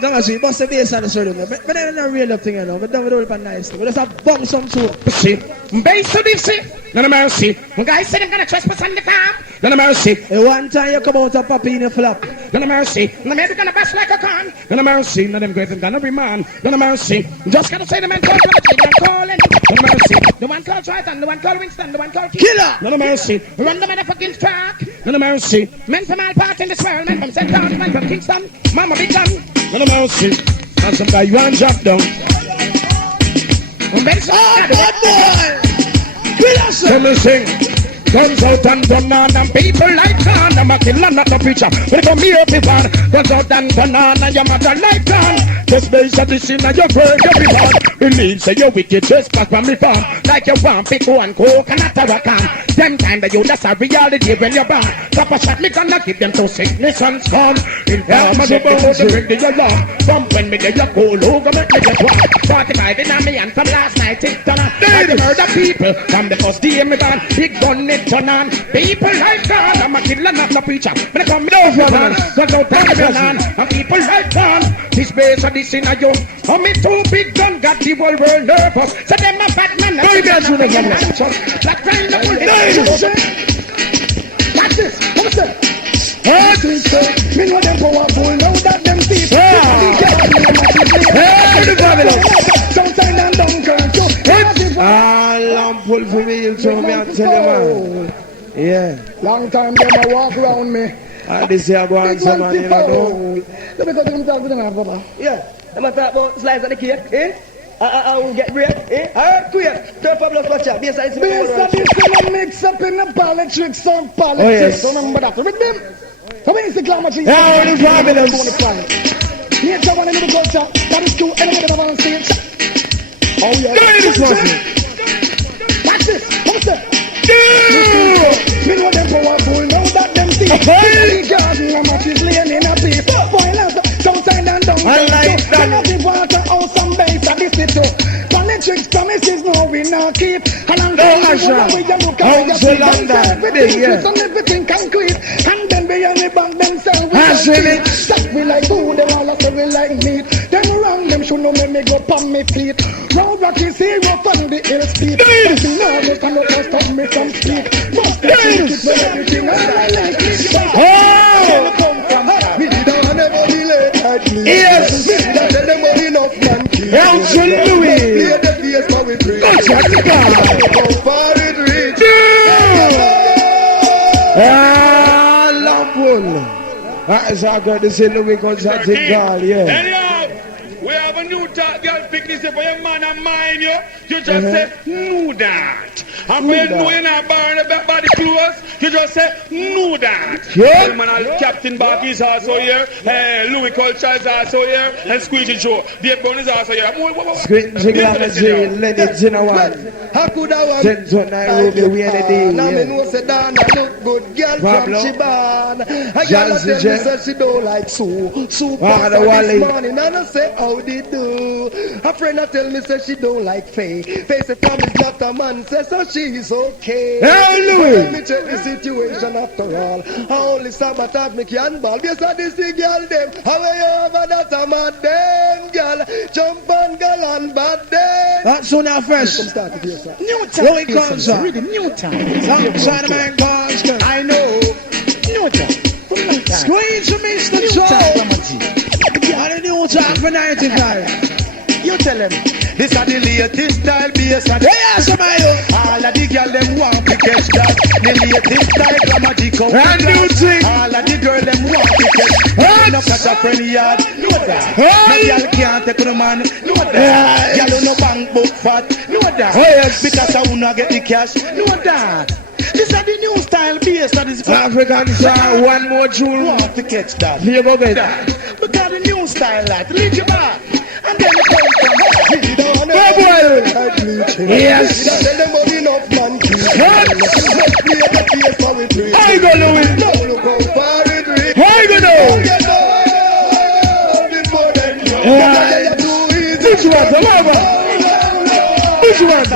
Don't see, bust the bass on the sort of me. But then not real up thing, you know. But don't do it by nice thing. But just a bump some too. See, bass to this, see. None of mercy. When guys say they're gonna trespass on the camp. None of mercy. Hey, one time you come out a puppy in a flap. None of mercy. None of gonna bash like a con. None of mercy. None of them great and gonna be man. None of mercy. Just gotta say the man called I'm calling. None of mercy. The one called Triton, the one called Winston, the one called Killer. None of mercy. Run the motherfucking track. None of mercy. Men from all parts in this world. Men from St. John, men from Kingston. Mama Big Gun. None of mercy. And some guy you want drop down. Bad boy. Killer, sir. Let me sing. Guns out and gun on and people like John. I'm a killer, not a preacher. When come here, people. Guns out and gun on and your mother like John. Just base of this in and your word, every one. Believe say you're wicked, just back from me farm. Like you want pick one coconut or a can. Them time that you that's a reality when you're born. Stop a shot, me gonna give them to sickness and scorn. In time of the bones, the bring the alarm. From when me get your cold, who go make me get one. 45 in me and from last night, it's done. I murder people from the first day me born. Big gun it turn on. People like God, I'm a killer, not a preacher. When I come over, guns out and and people like God. This base of this in a young. Oh, me too big gun, got the whole world nervous. So them a bad man, like trying to pull it. Watch this, what's that? I think so. Me know them powerful, know that them thief. Sometimes I'm done, Lamp pull for me, so me and tell you, man. Yeah. Long time them a walk around me. And this year go on some man, you know. Let me go to them talk to them, brother. Yeah. I'm going to talk about slice of the cake, eh? I will get bread, eh? Alright, quick. Turn for blood watch out. Base of this gonna mix up in the politics and politics. Oh, yes. Remember that. With them. Come in, the glamour tree. Yeah, all the fabulous. Here's someone in the culture. That is true. Anybody that wants to see it? Oh, yeah. Watch this. What's that? Me know them powerful. Know that them see. The garden, how much is laying in a beef. Violence, outside and down. I like that. Nothing water, house and base of the city. Politics, promises, no we not keep. And I'm going to look at everything concrete. And then behind the bank themselves. Stop we like food, them all say we like meat. Them wrong, them should know me go on me feet. Road rock is zero from the hill speed. But you know you cannot stop me from speed. Must be everything I like. Me don't never be late at me. Yes. Me don't tell them all enough man. Absolutely. Play the face for we pray. Gotcha. How far it reach. Lampoon. That is our girl, this is Louis Gonzalez girl, yeah. Anyhow, we have a new talk, girl, pick this up for your man and mine, you just say, no that. And when you in a bar and the body clothes, you just say, no that. Yeah. Man, Captain Barky is also here, Louis Culture is also here, and Squeegee Joe. Dave Brown is also here. Squeegee Joe, Lenny Zinawan. How could I want? Central Nairobi, we are the day. Now me know say Dana look good, girl from Shiban. A girl tell me say she don't like Sue pasta this morning, and I say how they do. A friend a tell me say she don't like Faye. Faye say from is not a man, say so she's okay. Hey Louis! Let me check the situation after all. I only sabotage me can ball. Yes, I this the girl them. How you over that a mad them girl? Jump on girl and bad them. That's so now fresh. New time. Louis Culture. Really new time. Outside man calls. I know. New time. Squeeze to Mr. Joe. And a new time for 95. You tell him. This is the latest style bass and all of the girl them want to catch that. The latest style grammatical. Brand new thing. All of the girl them want to catch. No catch a friend yard. Know that. No girl can't take no man. Know that. Girl no bank book fat. Know that. Because I wanna get the cash. Know that. This is the new style bass that is African song, one more tune. Want to catch that. Here go baby. Because the new style that lead you back. And then you come from yes. Tell them about enough man. Hey go Louis. Now look how far it reach. Hey go now. Before then which one?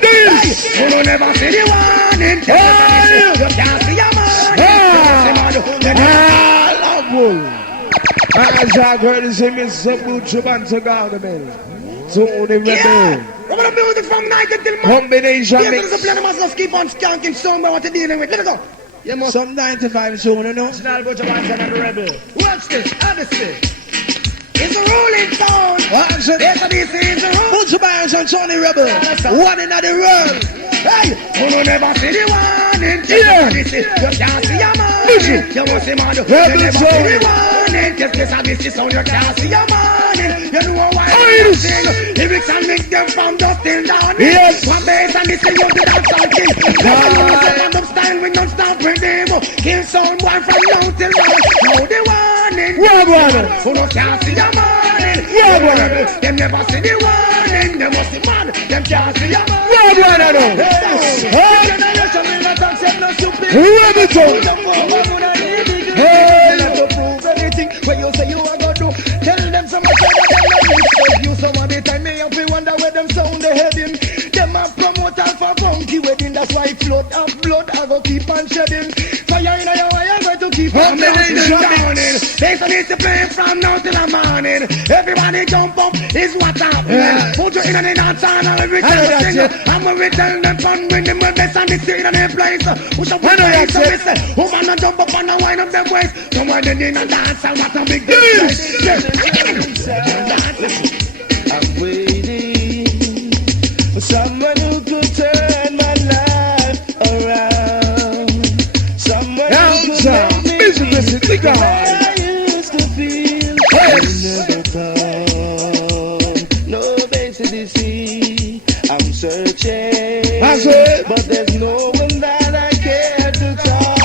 This. You never see the one in town. You can't see a man. As I heard the same is some good Chuban to Gargamel. So the rebel. We're gonna build it from night until morning. Combination Yes, mix. there's a plan. Must just keep on skanking stone by what you're dealing with. Let it go. You must. Some 95 soon, you know. National Butcher Manson and the Rebel. Watch this. Odyssey. It's a rolling stone. Watch it. Yes, this is a rolling. Butcher Manson and Tony Rebel. One in the world. Hey, you never see the one in Texas. You can't see a man. You must see man. You never see the one in Texas. This is sound. You can't see a man. You know why I sing. Lyrics and mix them from dust till dawn. Yes. One bass and this is you to dance on king. Stand up style with non-stop rhythm. Kill someone from now till dawn. Now the one in Texas. Who no can't see a man. Them never see the one in. Them must see man. Them can't see a man. When you say you are gonna do, tell them some of them you some of the time me have to wonder where them sound they heading. Them a promoter for funky wedding, that's why float of blood I go keep on shedding. Fire in your eye, I'm going to keep on downing. They need to play from now till the morning. Everybody jump up, is what's happening. Put you in and dance and I'll return the singer. I'm gonna return them fun when them will best and the scene and their place. Push up with the so we say, woman and jump up and wind up them waist. Come on in and dance and what a big deal. I'm waiting for someone who could turn my life around. Someone who could make me feel like I used to feel. Never come. No basic see. I'm searching, but there's no one that I care to talk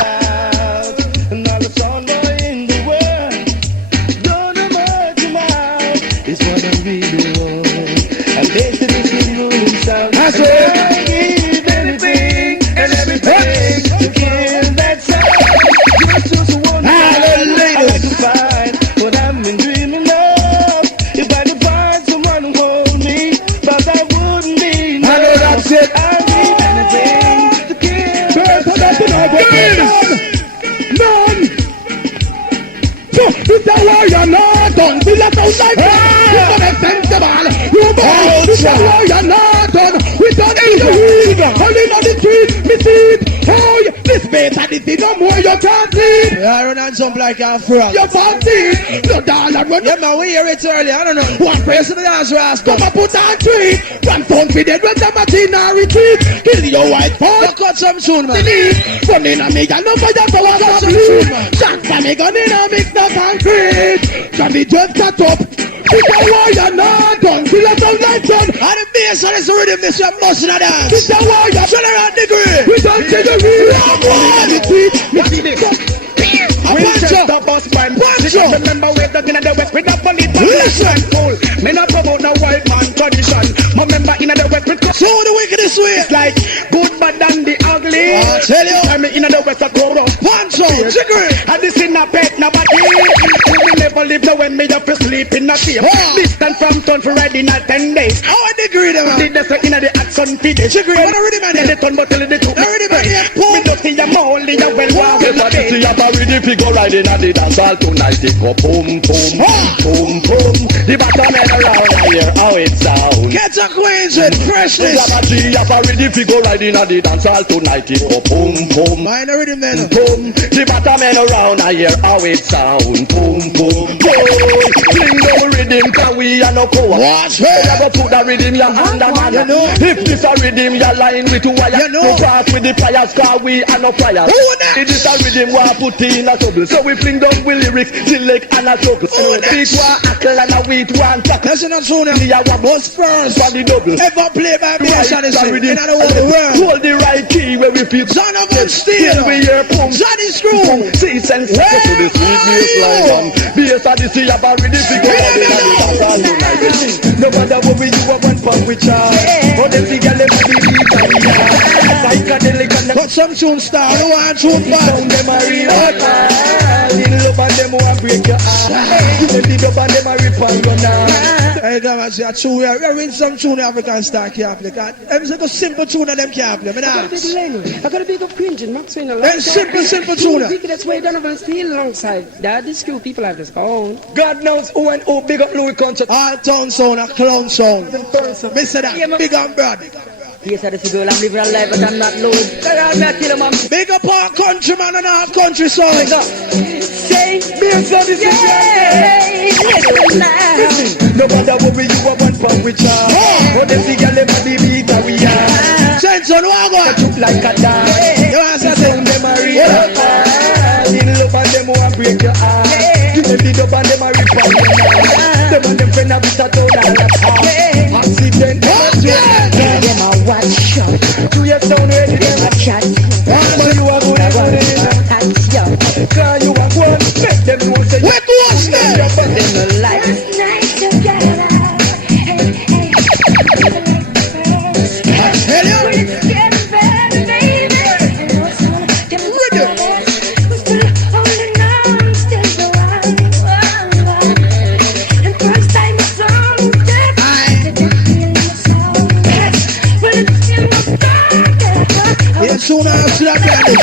about. Not a song in the world. Don't know much about. It's what I really want. I listen to this rolling sound. I give anything and everything to kill that sound. Just one I like to find what I've been dreaming of. If I could find someone who hold me, but I wouldn't be. I know that's it. I need anything to kill. None. So, it's a warrior, no, don't be let out like that. You don't make sense of all. You both, it's a warrior, no, don't. We don't need the weed. Only on the street, me see it. Oh, this better the thing, no more you can't sleep. I run and jump like a frog. Your party, no dollar run. Yeah, man, we hear it early. I don't know. One person the dance rascal. come and put on three. One phone for dead when the Martina retreat. Kill your white phone. Cut some tune, man. Run in a me, I know for that power of sleep. Shot for me, gun in a mix, no concrete. Can be just cut up. It's a warrior, not done. Feel a sound like sun. And the bass on this rhythm, this your busting a dance. It's a warrior. Turn around degree. We don't take a real. Winchester bus man. Remember we're talking in the west with the police. Listen, cool. Me not promote no white man tradition. Remember in the west with so the wickedest way. it's like good bad and the ugly. I tell you. Tell me in the west of grow up. Pancho, degree. And this in a pet nobody. We never live now when me have to sleep in a tape. Distance from town for ready in 10 days. How I degree them? Did the in the action feed it. Degree. What are the man? The turn but tell the truth. Already man. Me don't see a only a well See a party if you go riding at the dance hall tonight. It go boom, boom, boom, boom. The bottom end around here, how it sound. Get acquainted with freshness. See a party if you go riding at the dance hall tonight. It go boom, boom, Mind the rhythm then. boom. The bottom end around here, how it sound. Boom, boom, boom. Sing the rhythm, cause we are no coward. Watch You her. go put the rhythm, you're under man. You know. If this a rhythm, you're lying with two wires. You know. You pass with the pliers, cause we are no pliers. Who next? It is a rhythm, we put in a trouble. So we fling down with lyrics, select and a trouble. Beat one ackle and a wheat one tackle. Listen up, tune. Me a one most first for the double. Ever play by vibration is Right, in the whole world. hold the right key where we feel. Son of a steel. We hear boom. Johnny Screw. See sense to the sweet bass line. Bass at the sea about with the figure. No matter what we do, I want fun with child. Oh, them the girl, them the psychedelic and Got some tune star. No one tune back. them a real hot man. In love and them want break your heart. Them the dub and them a rip and go now. Hey, come and see a tune. We are in some tune African star can't play. Every single simple tune of them can't play. I got a big of cringing, Max in a Then simple tune. People that's way down over still alongside. That is screw people have this own. God knows who and who big up Louis Concert. All town sound, a clown sound. Mister that, big and broad. Yes, that is a girl. I'm living a life, but I'm not low. I'm not killing my Big up our countryman and our country song. say, Bass at the sea. No matter what we do, I want fun with child. Oh, them the girl, them a the beat that we are. Sense on what Look like a dance. you want to Sound say? them a real hard. In love and them want break your heart. Give them the dub and them a rip and them and them friend a bit a town and a talk. Accident, them a watch out. do your sound ready, Them them a chat. so you are good at it. Catch you. Cause you are good, make them know say Where to watch them? Them no like. Tell you. Yeah, soon as you get this.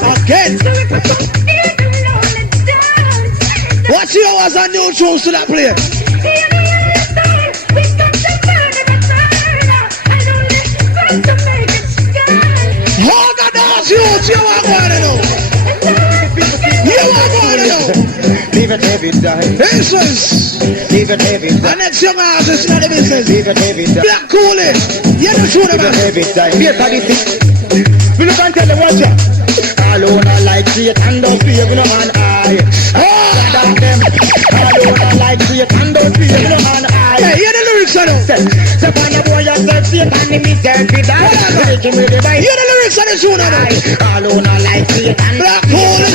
Again. What's your was a new tunes to that play? Hold the dance, you are going to know. You are going to know. Leave it heavy, die. This is Leave it heavy, the next young artist in the business. leave it heavy, die. Black Cooley. You know tune Leave it about heavy, die. Bass at the sea. We look and tell them watch ya. Alone I like straight and don't fear, we no man eye. God them. Alone I like straight and don't fear, we no man eye. Hey, hear the lyrics on it. So find a boy yourself straight and him is dead with that. Make him with the dice. Hear the lyrics on the tune on it. Alone I like straight and Black Cooley.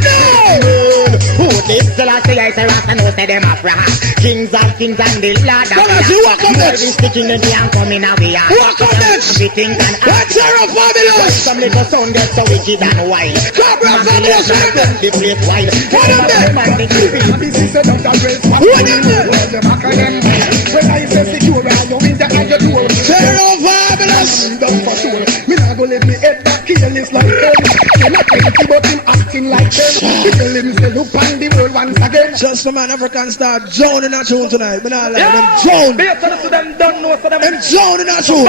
no. Who this the last day I say Rasta no say them a fraud. Kings and kings and the Lord of Come on, see what come next. sticking in the and coming out we are. What come next? Everything can Let's hear a fabulous. some little sound get so wicked and wild. Cobra fabulous. The place wild. What up there? What up there? When I say secure, I know in the eye you do. Turn on fabulous. Down for sure. Me not go let me head back careless like them. He not empty but him acting like them. We tell him say look on the world once again. Just for man African star Joan in that tune tonight. But not like them Joan. Them don't know for them. Them Joan in that tune.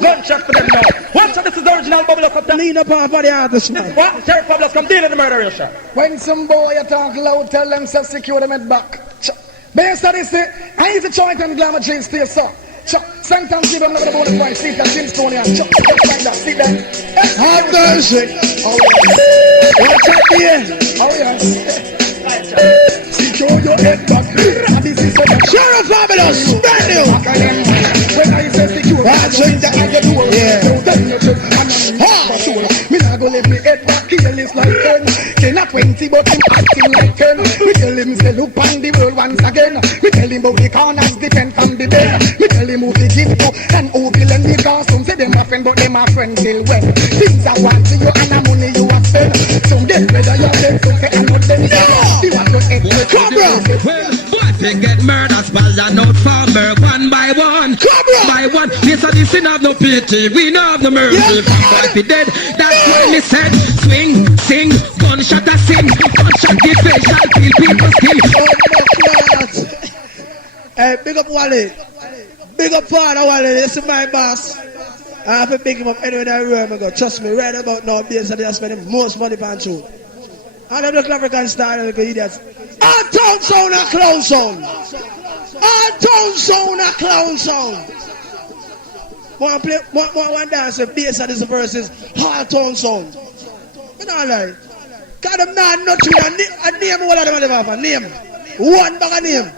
Gunshot for them now. Watch out, this is the original bubble up there. Lean up off of the artist, man. What? Sheriff Pablos, come deal in the murder, you sir. When some boy you talk loud, tell them to secure them at back. Based on this, I need to join them glamour jeans to your son. Sometimes give them another bonus point. See that Jimstonian. Just like that. See that. Have mercy. Oh, Watch out there. oh yes. Secure your head back. This is Sheriff Fabulous, brand new. when I say secure, I change that I get to work. Me not go let me head back here, it's like 10. Then a 20, but him acting like 10. We tell him say look on the world once again. We tell him about the corners depend from the bed. We tell him who to give to and who will lend the car. Some say them a friend, but them a friend till when. Things I want to you and the money you have spent. Some dead whether you're dead, some say I'm not them. You want to Cobra. Well, boy, they get murdered, spell and out farmer one by one. Cobra. By one. Yes, I didn't have no pity. We know have no mercy. If he dead, that's why me said swing, sing, gunshot a sing, gunshot give facial kill people's skin. Hey, big up Wally. Big up Father Wally. This is my boss. I have to big him up anywhere in the room. I go, trust me, right about now, because they are spending most money on truth. And them look African style, look idiots. Our town sound a clown sound. Our town sound a clown sound. One dance with bass and this versus hard tone sound. You know like, cause them not true. I name all of them have a name. One bag of name.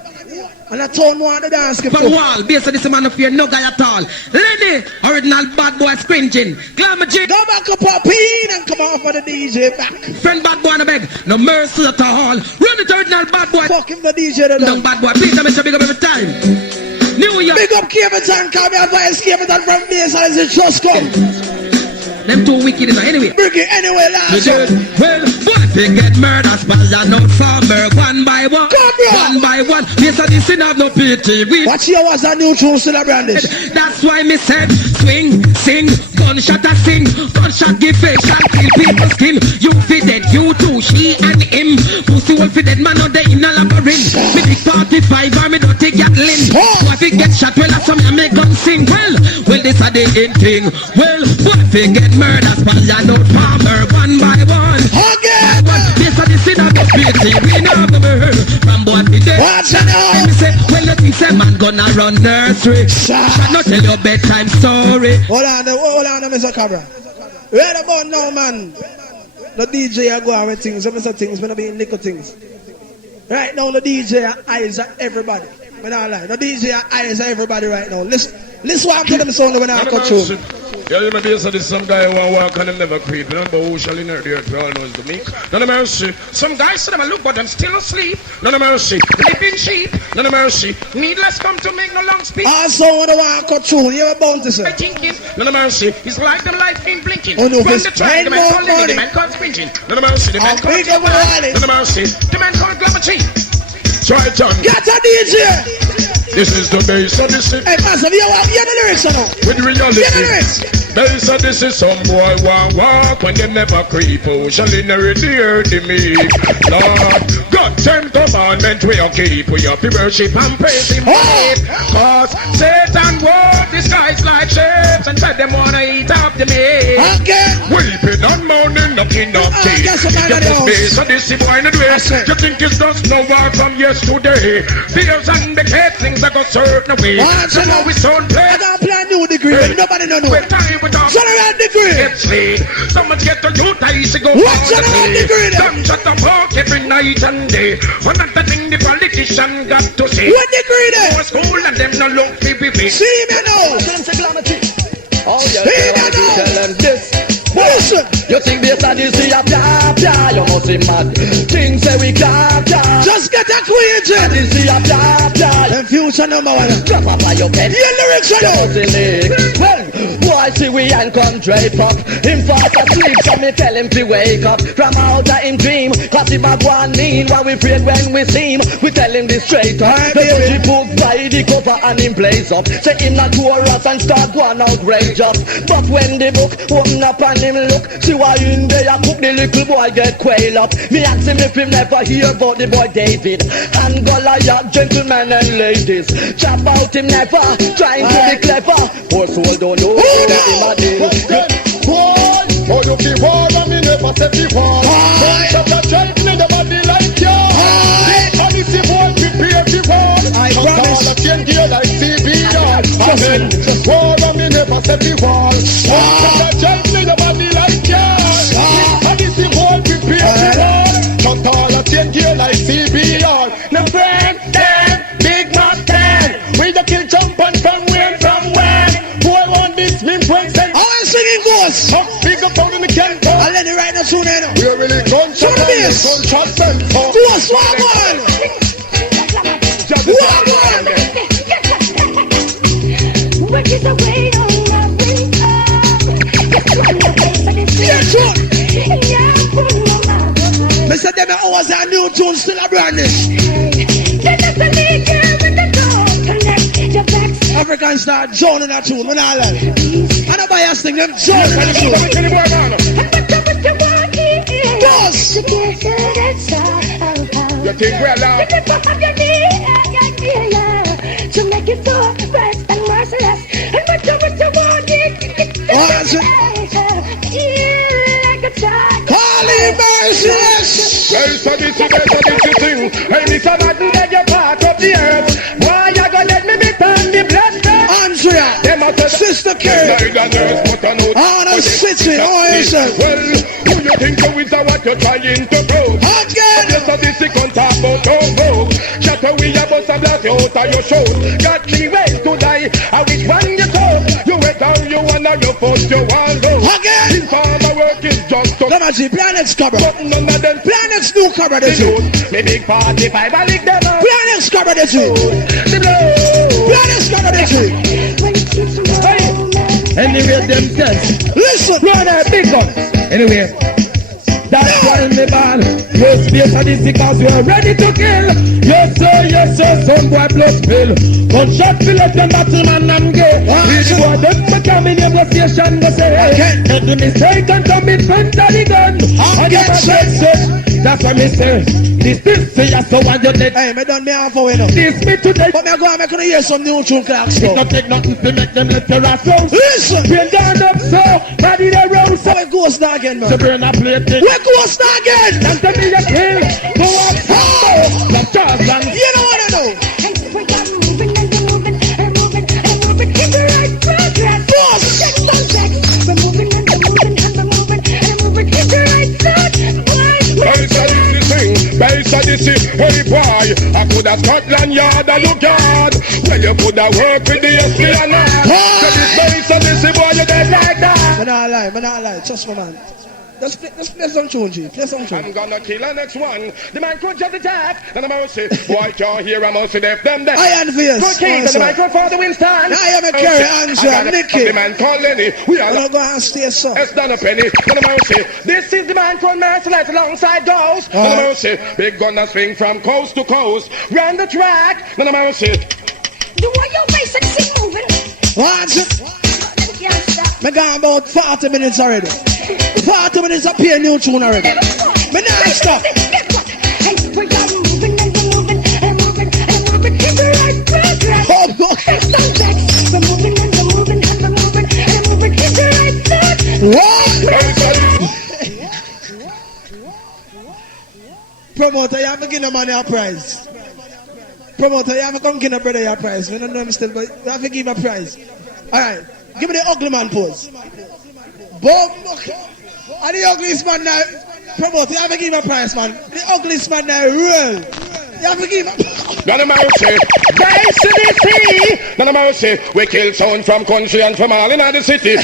And I told one the dance From wall, based on this man of fear, no guy at all. Lenny, original bad boy scringing. Glamour G. Go back up in and come off of the DJ back. Friend bad boy on the beg, no mercy at all. Run it original bad boy. Fuck him the DJ the No bad boy, please, I'm big up every time. New York. Big up Caviton, come here advice Caviton from base and it's just come. Them too wicked enough anyway. Bring it anyway, last well, boy, they get murdered, spell and out farmer one by one. One by one. Yes, I didn't have no pity. Watch your was a new tune still a brandis. That's why me said swing, sing, gunshot a sing, gunshot give face and kill people's skin. You fi dead, you too, she and him. Pussy will fi dead, man on the in a labyrinth. Me big 45 or me don't take Gatlin. Boy, fi get shot, well, that's some me gun sing. Well, this a the in thing. Well, boy, fi get murder, spell and out farmer one by one. Again! Yes, I didn't have no pity. We know the murder from boy fi dead. Watch it out! Me say, well, you think say man gonna run nursery. Shall not tell your bedtime story. Hold on, Mr. Cabra. Right about now, man. The DJ I go out with things, Mr. Things, when I be in nickel things. Right now, the DJ eyes at everybody. When I lie, the DJ eyes at everybody right now. Listen what I'm telling them sound when I cut through. Yeah, you may be so this some guy who walk and them never creep. Remember who shall inherit the earth, we all know is the meek. None of mercy. Some guys see them and look but them still asleep. None of mercy. Living sheep. None of mercy. Needless come to make no long speech. Also when I walk cut through, you ever bound to say? I think it. None of mercy. It's like them life ain't blinking. Oh no, from this the train, the man called living, the man called springing. None of mercy. The man called None of mercy. The man called glamour cheap. Try it on. Get a DJ! This is the bass of this. Hey, Master, you hear the lyrics or no? With reality. Hear the lyrics. Bass of this is some boy walk when them never creep. Who shall inherit the earth in me? Lord, God 10 commandment we all keep. We up worship and praise him. Cause Satan walk disguised like shapes and said them wanna eat up the meat. Again. Weeping and mourning, knocking up teeth. Guess what kind of the bass of this is why not waste. You think it's just no war from yesterday? Fears and the things that go certain way. So now we sound play. I don't play a new degree. Nobody don't know. General degree. It's late. Someone get to youth, I used to go. What general degree? Some shut up walk every night and day. One of the thing the politician got to say. What degree there? Go school and them no look PPP. See me now. Oh, yeah, tell them this. Listen. You think this and this is a blah blah? You must be mad. Things say we blah blah. Just get acquainted. This is a blah blah. The future number one. Drop up by your head. Your lyrics are out. Well, boy, see we and come drape up. Him fast asleep, so me tell him to wake up from out of him dream. Cause him a go and mean what we afraid when we see him. We tell him this straight up. The dirty book by the cover and him blaze up. Say him not chorus and start going outrage up. But when the book open up and him look, see why in there cook the little boy get quail up. Me ask him if him never hear about the boy David and Goliath, gentlemen and ladies. Chop out him never, trying to be clever. Poor soul don't know that him a deal. Oh, you keep war and me never set the war. Don't shut the train in the body like you. Odyssey boy, prepare the war. I promise. All the chain gear like CBR. Amen. War and me never set the war. Don't shut the train in the body like you. Odyssey boy, prepare the war. Cut all the chain gear like CBR. Now friend, them, big man, ten. We the kill jump and from where, boy want this, me friends and singing ghosts. Big up on the camp. I'll let it right now soon. We're really gunshot. Gunshot them. Ghost, walk on. Walk on. Work is a way on Mr. Demi Owens and new tune still a brand new. African start joining that tune, when I like it. I don't buy us thing, them join on the tune. Boss! You think we're loud? To make it so fresh and merciless. And what you want Call him merciless! Well, this thing. Hey, Mr. Madden, beg your part of the earth. Why you gonna let me be turn the blood? Andrea, Sister K, Arnold City, Oasis. Well, do you think so is what you're trying to prove? Again! Yes, so this is on top of the shut away about a blast you out of your show. Got me ways to die. I wish one you told. You went down, you wanna, you first, you want go. Again! Informer work is just to let me see, Planet's cover. None of them Planet's new cover, the truth. Me big party, five, I lick them up. Planet's cover, the truth. The blow. Planet's cover, the truth. Anyway, them says, listen, run a big guns. Anyway, that's why in the ball. Your space and this because you're ready to kill. Yes, sir, some boy blood spill. Gunshot fill up them battle man and gay. This boy don't come in your station to say, make the mistake and come in front of the gun. And you say, that's what me say. This say yes, so what you did. Hey, me done me half away now. This me today. But me go and me gonna hear some new tune clocks. It don't take nothing to make them let your ass out. Listen, bring down up so, body the road so. Where goes now again, man? So bring a plate. Where goes now again? Don't tell me you kill. Go up so. The Charles and you don't wanna know. Moving and moving in the right progress. Boss! We're moving in the right Base of this hey boy, I could have Scotland Yard and look yard. Well, you could have worked with the espionage. So this base of this boy, you dead like that. Me not lie, trust me, man. Let's play some tune, G. Play some tune. I'm gonna kill the next one. The man could just attack. And I'm also boy can't hear. I'm also deaf them dead. I am fierce. Good king, the microphone, the Winston. I am a carry Angela, Nicky. The man called Lenny. We are not going to stay so. It's done a penny. And I'm also this is the man called Merciless alongside Ghost. And I'm also big gonna swing from coast to coast. Run the track. And I'm also you want your basic scene moving. What's it? Me gone about 40 minutes already. 40 minutes up here, new tune already. Me not stop. We're moving in the right progress. Oh, okay. We're moving in the right progress. What? Promoter, you have to give a man a prize. Promoter, you have to come give a brother a prize. We don't know him still, but you have to give a prize. Alright, give me the ugly man pose. Boom. And the ugliest man now, promoter, you have to give a prize, man. The ugliest man now, real. You have to give a None of mercy. None of mercy. We kill sound from country and from all in the city.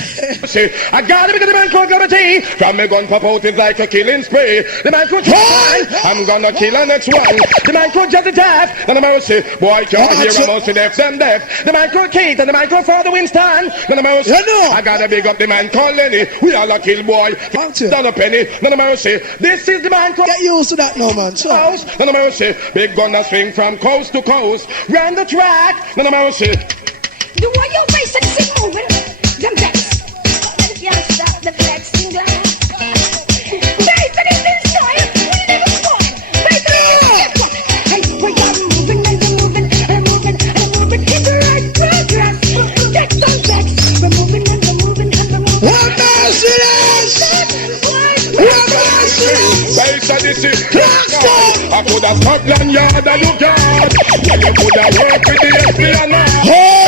See, I gotta be the man called Gravity. From me gun pop out is like a killing spree. The man called Try. I'm gonna kill the next one. The man called Just Death. None of mercy. Boy, can't hear a mouse with them deaf. The man called Keith and the man called Father Winston. None of mercy. I gotta big up the man called Lenny. We all a kill boy. Down a penny. None of mercy. This is the man called. Get used to that, no man. House. None of mercy. Big gun swing from coast to coast. Round the track. None of mercy. The way your face and sit moving, them vex. You can't stop the flexing, girl. Baby, this is style. We never spoil. Baby, hey, we are moving and we're moving and moving and moving. Hit the right progress. Get some vex. We're moving and we're moving and we're moving. What merciless! What merciless! Face of this is I could have Scotland Yard and you got. Yeah, you could have worked with the FBI.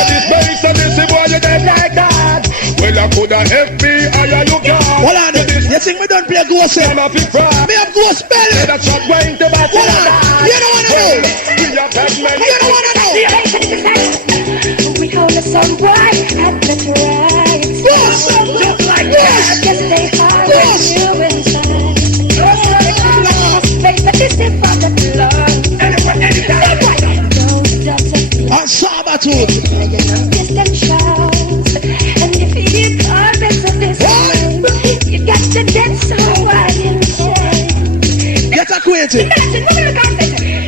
This base of this boy you dead like that. Well, I could have FBI and you got. Hold on, you think we don't play ghost here? Me have ghost belly. That's not going to back. Hold on, you don't wanna know. You don't wanna know. We hold a some boy at the tracks. Just like that. Yes, they are with you inside. Baby, this is for the love. On Sabbath-hood. Distant shouts. And if you call better this time, you got to dance so wild and shine. Get acquainted.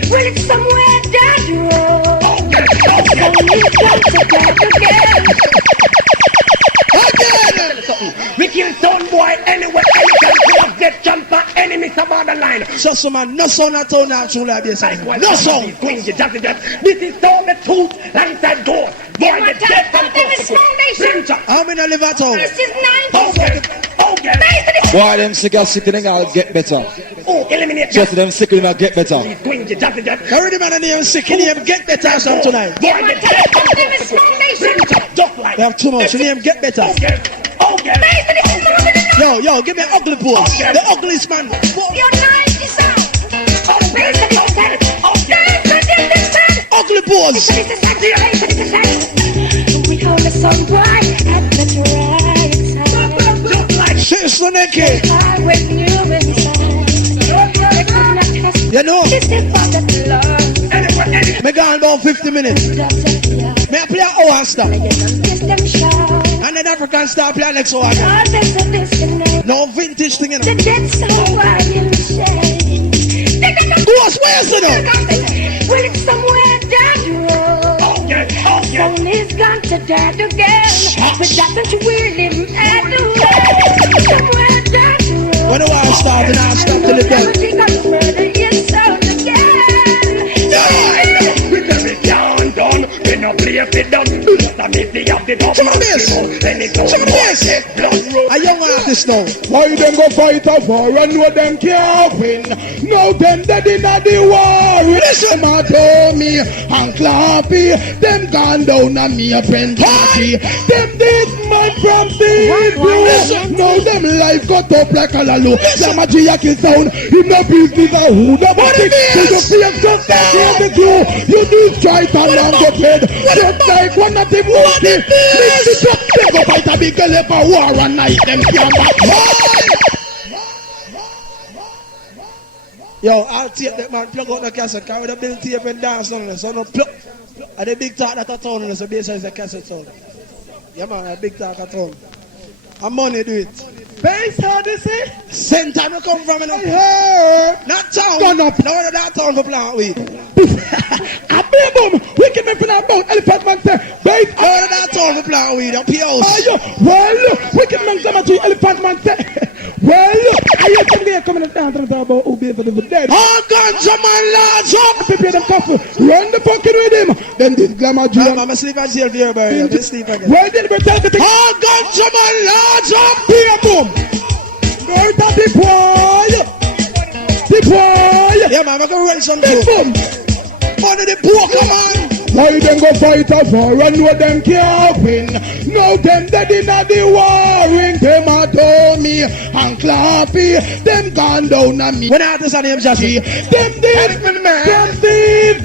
Well, it's somewhere down the road. So you got to dance again. We kill some boy anywhere, anytime. Get jumper, enemies about the line. So some man, no sound at all now, true like this. No sound. This is all the truth, alongside door. Boy, the death and foundation. How many live at home? This is 9. Why them sick are sick, then I'll get better. Oh, eliminate. Just them sick, then I'll get better. Already man and him sick, and him get better some tonight. Boy, the death and foundation. They have too much, and him get better. Yo, give me an ugly pose. The ugliest man. You're nice, Ugly pose. We call the sun boy at the right time. Sister Nikki. With you inside. You know. This is for the love. Me gone about 50 minutes. Me I play an hour and stop. And then African star play next hour. No vintage thing in it. Ghost, where's it now? Well, it's somewhere down the road. Soul is gone to die again. But that don't you really matter. Somewhere down the road. When do I start and I stop till it done? A young artist now. Why them go fight a war and know them can't win? Now them dead in the war. Listen, my Tommy and Clappy, them gone down on me a friend party. Them dead man from the now them life got up like a lalo. Them a G-Yaki sound, in the business of who the body is. You see just the glue. You need try to land the head. Just like one of them movie. Listen, they go fight a big girl for war and night. Them can't back. Yo, I'll take that man, plug out the cassette, carry the bill tape and dance on it. So no plug. And the big talk that I told on so basically it's a cassette sound. Yeah man, a big talk at home. And money do it. Base Odyssey? Same time you come from, you know. Not town. Gone up. No one that town for plant weed. A big boom. We can make an about elephant man say. Base no one that town for plant weed. A POs. Well, we can make some to elephant man say. Well, I hear some guy coming down and talk about who be for the dead. All guns, man, lads up. Prepare them couple. Run the fucking with him. Then this glamour Julian. I'm asleep at jail here, boy. I'm sleep again. Well, then we tell the thing. All guns, man, lads up. Here, boom. Where's that the boy? The boy. Yeah, man, I'm going to run some too. Boom. One of the poor, come on. Why them go fight a war and know them can't win? Now them dead in the warring. Them a Tommy and Clappy. Them gone down on me. When artists are named Jesse. Them dead from the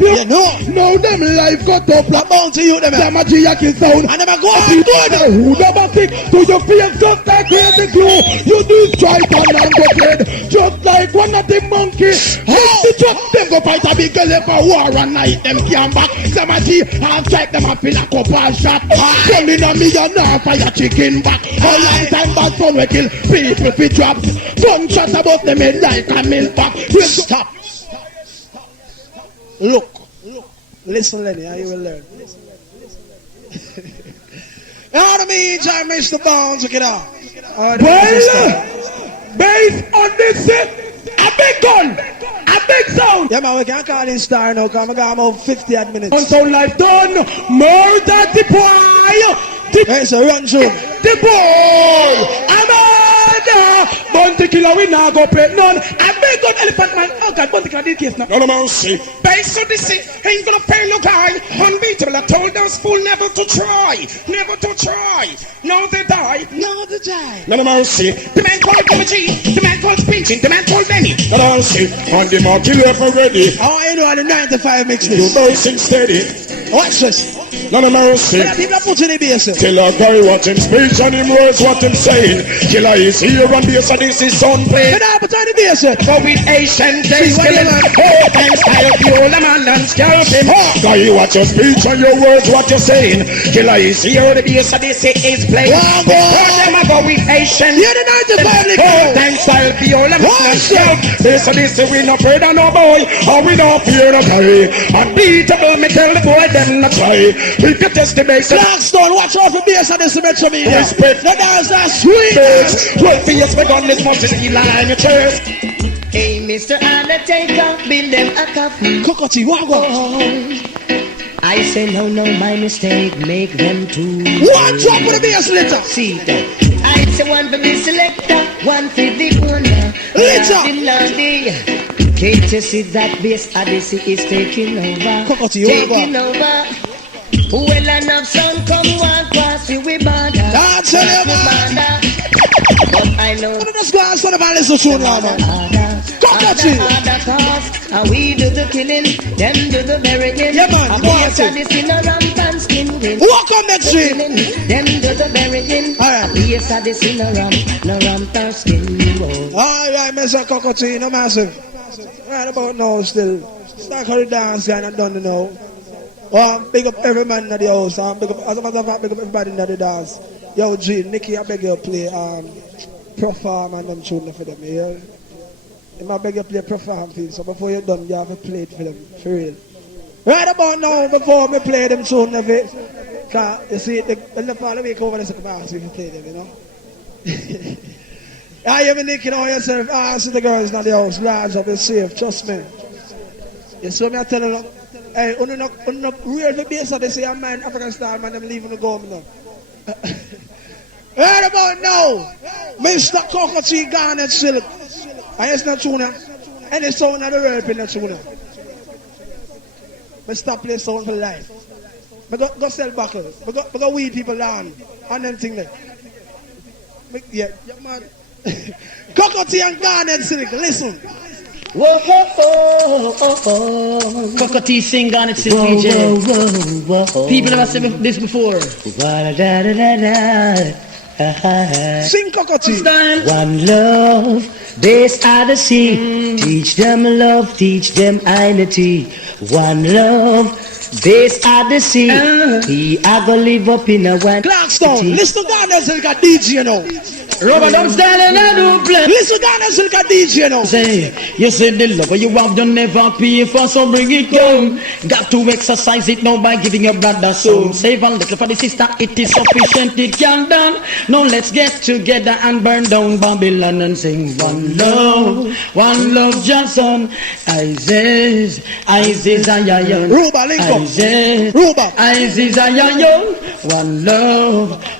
You know. Now them life got up like bounty you them. Them a G-Yakin sound. And them a go on good. Who never think to your face just like crazy glue. You destroy and go dead. Just like one of the monkeys. The truck them go fight a big girl for war and night. Them can't back. Some a G and strike them up in a couple shot. Come in a millionaire fire chicken back. A long time back son we kill people for drops. Gunshot about them head like a milk back. Stop. Look. Listen, Lenny, how you will learn. You know what I mean? Try Mr. Bones, look it up. Well, based on this, a big gun, a big sound. Yeah, man, we can't call in star now, because I got about 50 odd minutes. Sound life done, more than the boy. Hey, so run through. The boy, Amanda, Bounty Killer, we now go pay none. A big gun elephant man, oh God, Bounty Killer did case now. No, mercy. Based on this, ain't gonna pay no guy. Unbeatable, I told those fool never to try. Never to try. Now they die. Now they die. No mercy. The man called G, the man called Pinching, the man called Benny. No mercy. On the mark, you ever ready. Oh, I know how the 95 makes this. You're nice steady. Watch this. No mercy. People are putting the bass. Tell a guy what him speech and him words what him saying. Killer is here and bass and this is sound playing. But on the bass. Go with Asian days. Oh, thanks, style, the old man and scalp him. Guy, what your speech and your words what you're saying. Killer is here, the bass and this is playing. Them I go with Asian. You're the 95. Oh, thanks, style, the old man and scalp. This and this, we no afraid of no boy. Or we no fear no guy. Unbeatable, me tell the boy them not try. We can test the bass. Blackstone, watch out for bass and this metro media. Respect. The dance are sweet. 12 feet, we got this much in the line your chest. Hey, Mr. Undertaker, build them a coffin. Cocotti, what go? I say no, my mistake, make them two. One drop for the bass later. See that. I say one for the selector, one for the owner. Later. Can't you see that bass Odyssey is taking over? Cocotti, taking over. Well enough son come walk past you with banda. That's it, man. But I know this guy son of a little tune now, man. Cocotti. We do the killing, them do the burying. Yeah, man. Walk on this in a ramp and skin win. Walk on next street. Them do the burying. Alright. We are this in a ramp, no ramp and skin win. Alright, Mr. Cocotti, no massive. Right about now still. Start the dance and I'm done to know. Big up every man in the house. Big up, as a matter of fact, big up everybody in the dance. Yo, G, Nicky, I beg you play Perform and them tune for them, yeah? I beg you play Perform for you, so before you're done, you have to play it for them, for real. Right about now, before me play them tune of it, cause you see, when the fall week over, there's a capacity to play them, you know? Ah, you mean, Nicky, know yourself, see the girls in the house, lads, I'll be safe, trust me. You see me, I tell you, hey, on no real for bass, they say a man, African style, man, them leaving the go, now. Right about now, Mr. Cocotti Garnet Silk. I hear no tuna. Any sound of the world in the tuna. I stop playing sound for life. I go sell buckles. I go weed people down. And them thing there. Yeah, man. Cocotti and Garnet Silk, listen. Whoa, Cocotti sing on it, DJ. People have said this before. Sing Cocotti. One love, bass Odyssey. Teach them love, teach them unity. One love, bass Odyssey. He I go live up in a one. Clarkstone, listen to Garnet Silk at DJ, you know. Rubber dump style and I do play. Listen, Garnet Silk at DJ, you know. Say, you say the love you have done never pay for, so bring it down. Got to exercise it now by giving your brother some. Save a little for the sister, it is sufficient, it can done. Now let's get together and burn down Babylon and sing one love, Johnson. Isis, Ayayon. Ruba, link up. Ruba. Isis, Ayayon.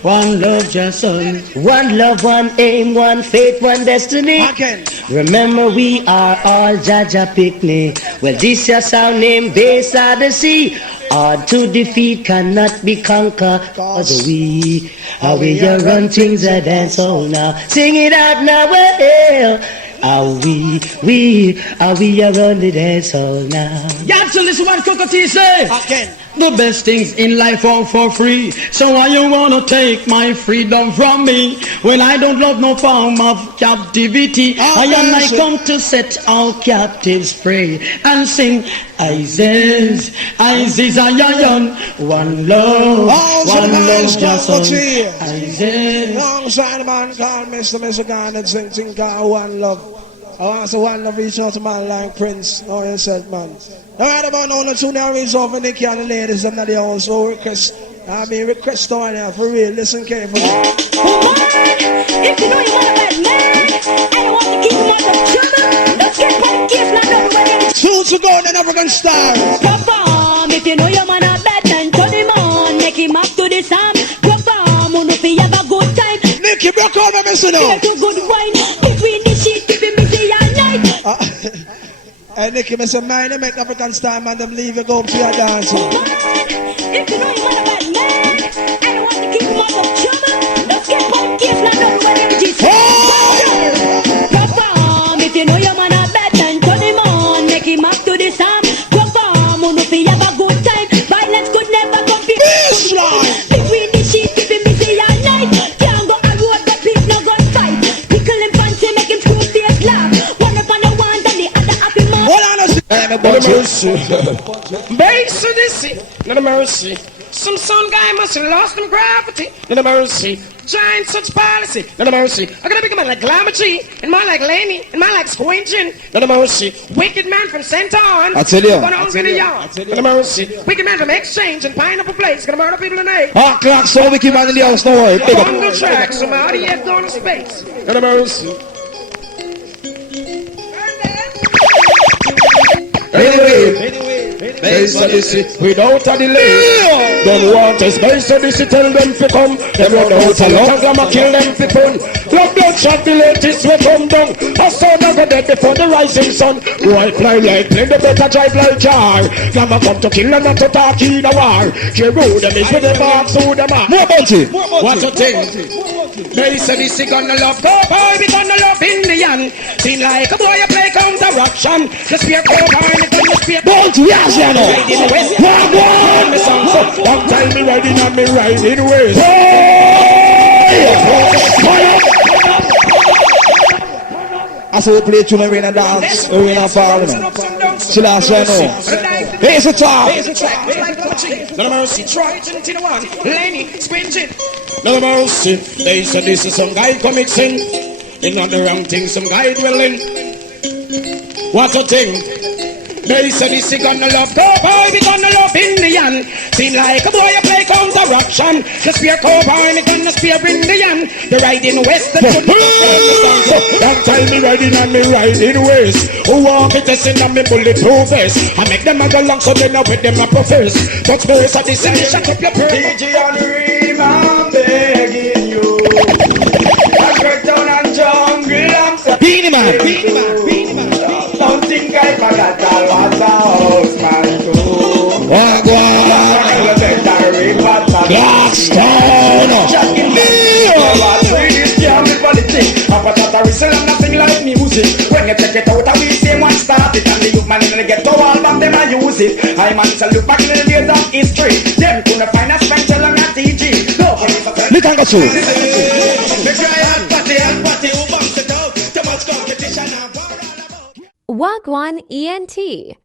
One love, Johnson. One love, one aim, one faith, one destiny. Again. Remember we are all Jaja Picnic. Well, this is our name, Bass Odyssey. Hard to defeat, cannot be conquered. Cause we run things, I dance all now. Sing it out now, well. Are we around the dance hall now? Got to listen what Cockatee say. Again. The best things in life are for free. So why you wanna take my freedom from me when I don't love no form of captivity? I am I come to set all captives free and sing Isis, Isis, Ion, one love, one love, just on Isis. Alongside the man called Mr. Garnet sing called One Love. I want to one love reach out to man like Prince. Know yourself, man. Now right about now, the tune now reach out for Nicky and the ladies and the also request. Request on here for real. Listen carefully. If you know you want a bad man, and you want to keep him out of trouble, let's get one kiss, not know when it's soon to go, then African star. Perform, if you know you want a bad man, turn him on, make him up to the song. Perform, if you have a good time. Nicky, broke over, Mr. No. Get a good wine, between the sheet, keep him busy all night. Hey, Nicky, Mr. Man, they make African star, man, them leave you go to your dance. If you know you want a bad man, and you want to keep him out of trouble, let's get one kiss, not know when it's Perform, if you know you want a bad man, turn him on, make him up to the song. Perform, if you have a good time, violence could never compete. Between the sheets, keep him busy all night. Can't go a road, but peace no gun fight. Pickle him fancy, make him screw face laugh. One up on the one, and the other happy mouth. Base Odyssey, not a mercy. Some son guy must have lost them gravity, not a mercy. Giant such policy, not a mercy. I'm gonna become like Glamour G, and man like Laney, and man like Squinching, not a mercy. Wicked man from Center on, I tell you, gonna own the yard, not a mercy. Wicked man from Exchange and Pineapple Place, gonna murder people in A. Hot clock, so wicked man in the house, no worry. On the track, some out of here going to space, not a mercy. Anyway, Base Odyssey, without a delay. Don't want us, Base Odyssey, tell them to come. Them run out a lot, I'ma kill them to pun. Love don't shot the latest we come down. I saw them go dead before the rising sun. White fly like plane, the better drive like jar. I'ma come to kill and not to talk in a war. They roll them is with the box through the map. More bounty. What you think? Base Odyssey gonna love, go boy, we gonna love Indian. Seem like a boy you play counter-action. The spear go boy, we gonna spear. Bounty, yes, you know. Long time me riding on me riding ways. I saw we play tune and arena dance, arena parliament. She last right now. Here's the top. No mercy, try it into the one. Laney, squinching. No mercy. They said this is some guy committing. They not the wrong thing, some guy dwelling. What a thing. They said this is gonna love, go boy, we gonna love Indian. Seem like a boy you play counter-action. The spear cowboy, me gonna spear Indian. The riding west, the don't tell me riding and me riding west. Who want me testing on me bulletproof vest? I make them a go long so they know with them a profess. Touch base at this and shut up your purse. DJ on the rim, I'm begging you. I break down and jungle, I'm saying. Beanie man. Don't think I forgot all what the house man do. Blackstone. Nothing like music. When you check it out, we say one start it, and the youth man in the ghetto album them I use it. I man to look back in the days of history. Them couldn't find a special on a TG. No police. Look and go through. Wagwan ENT.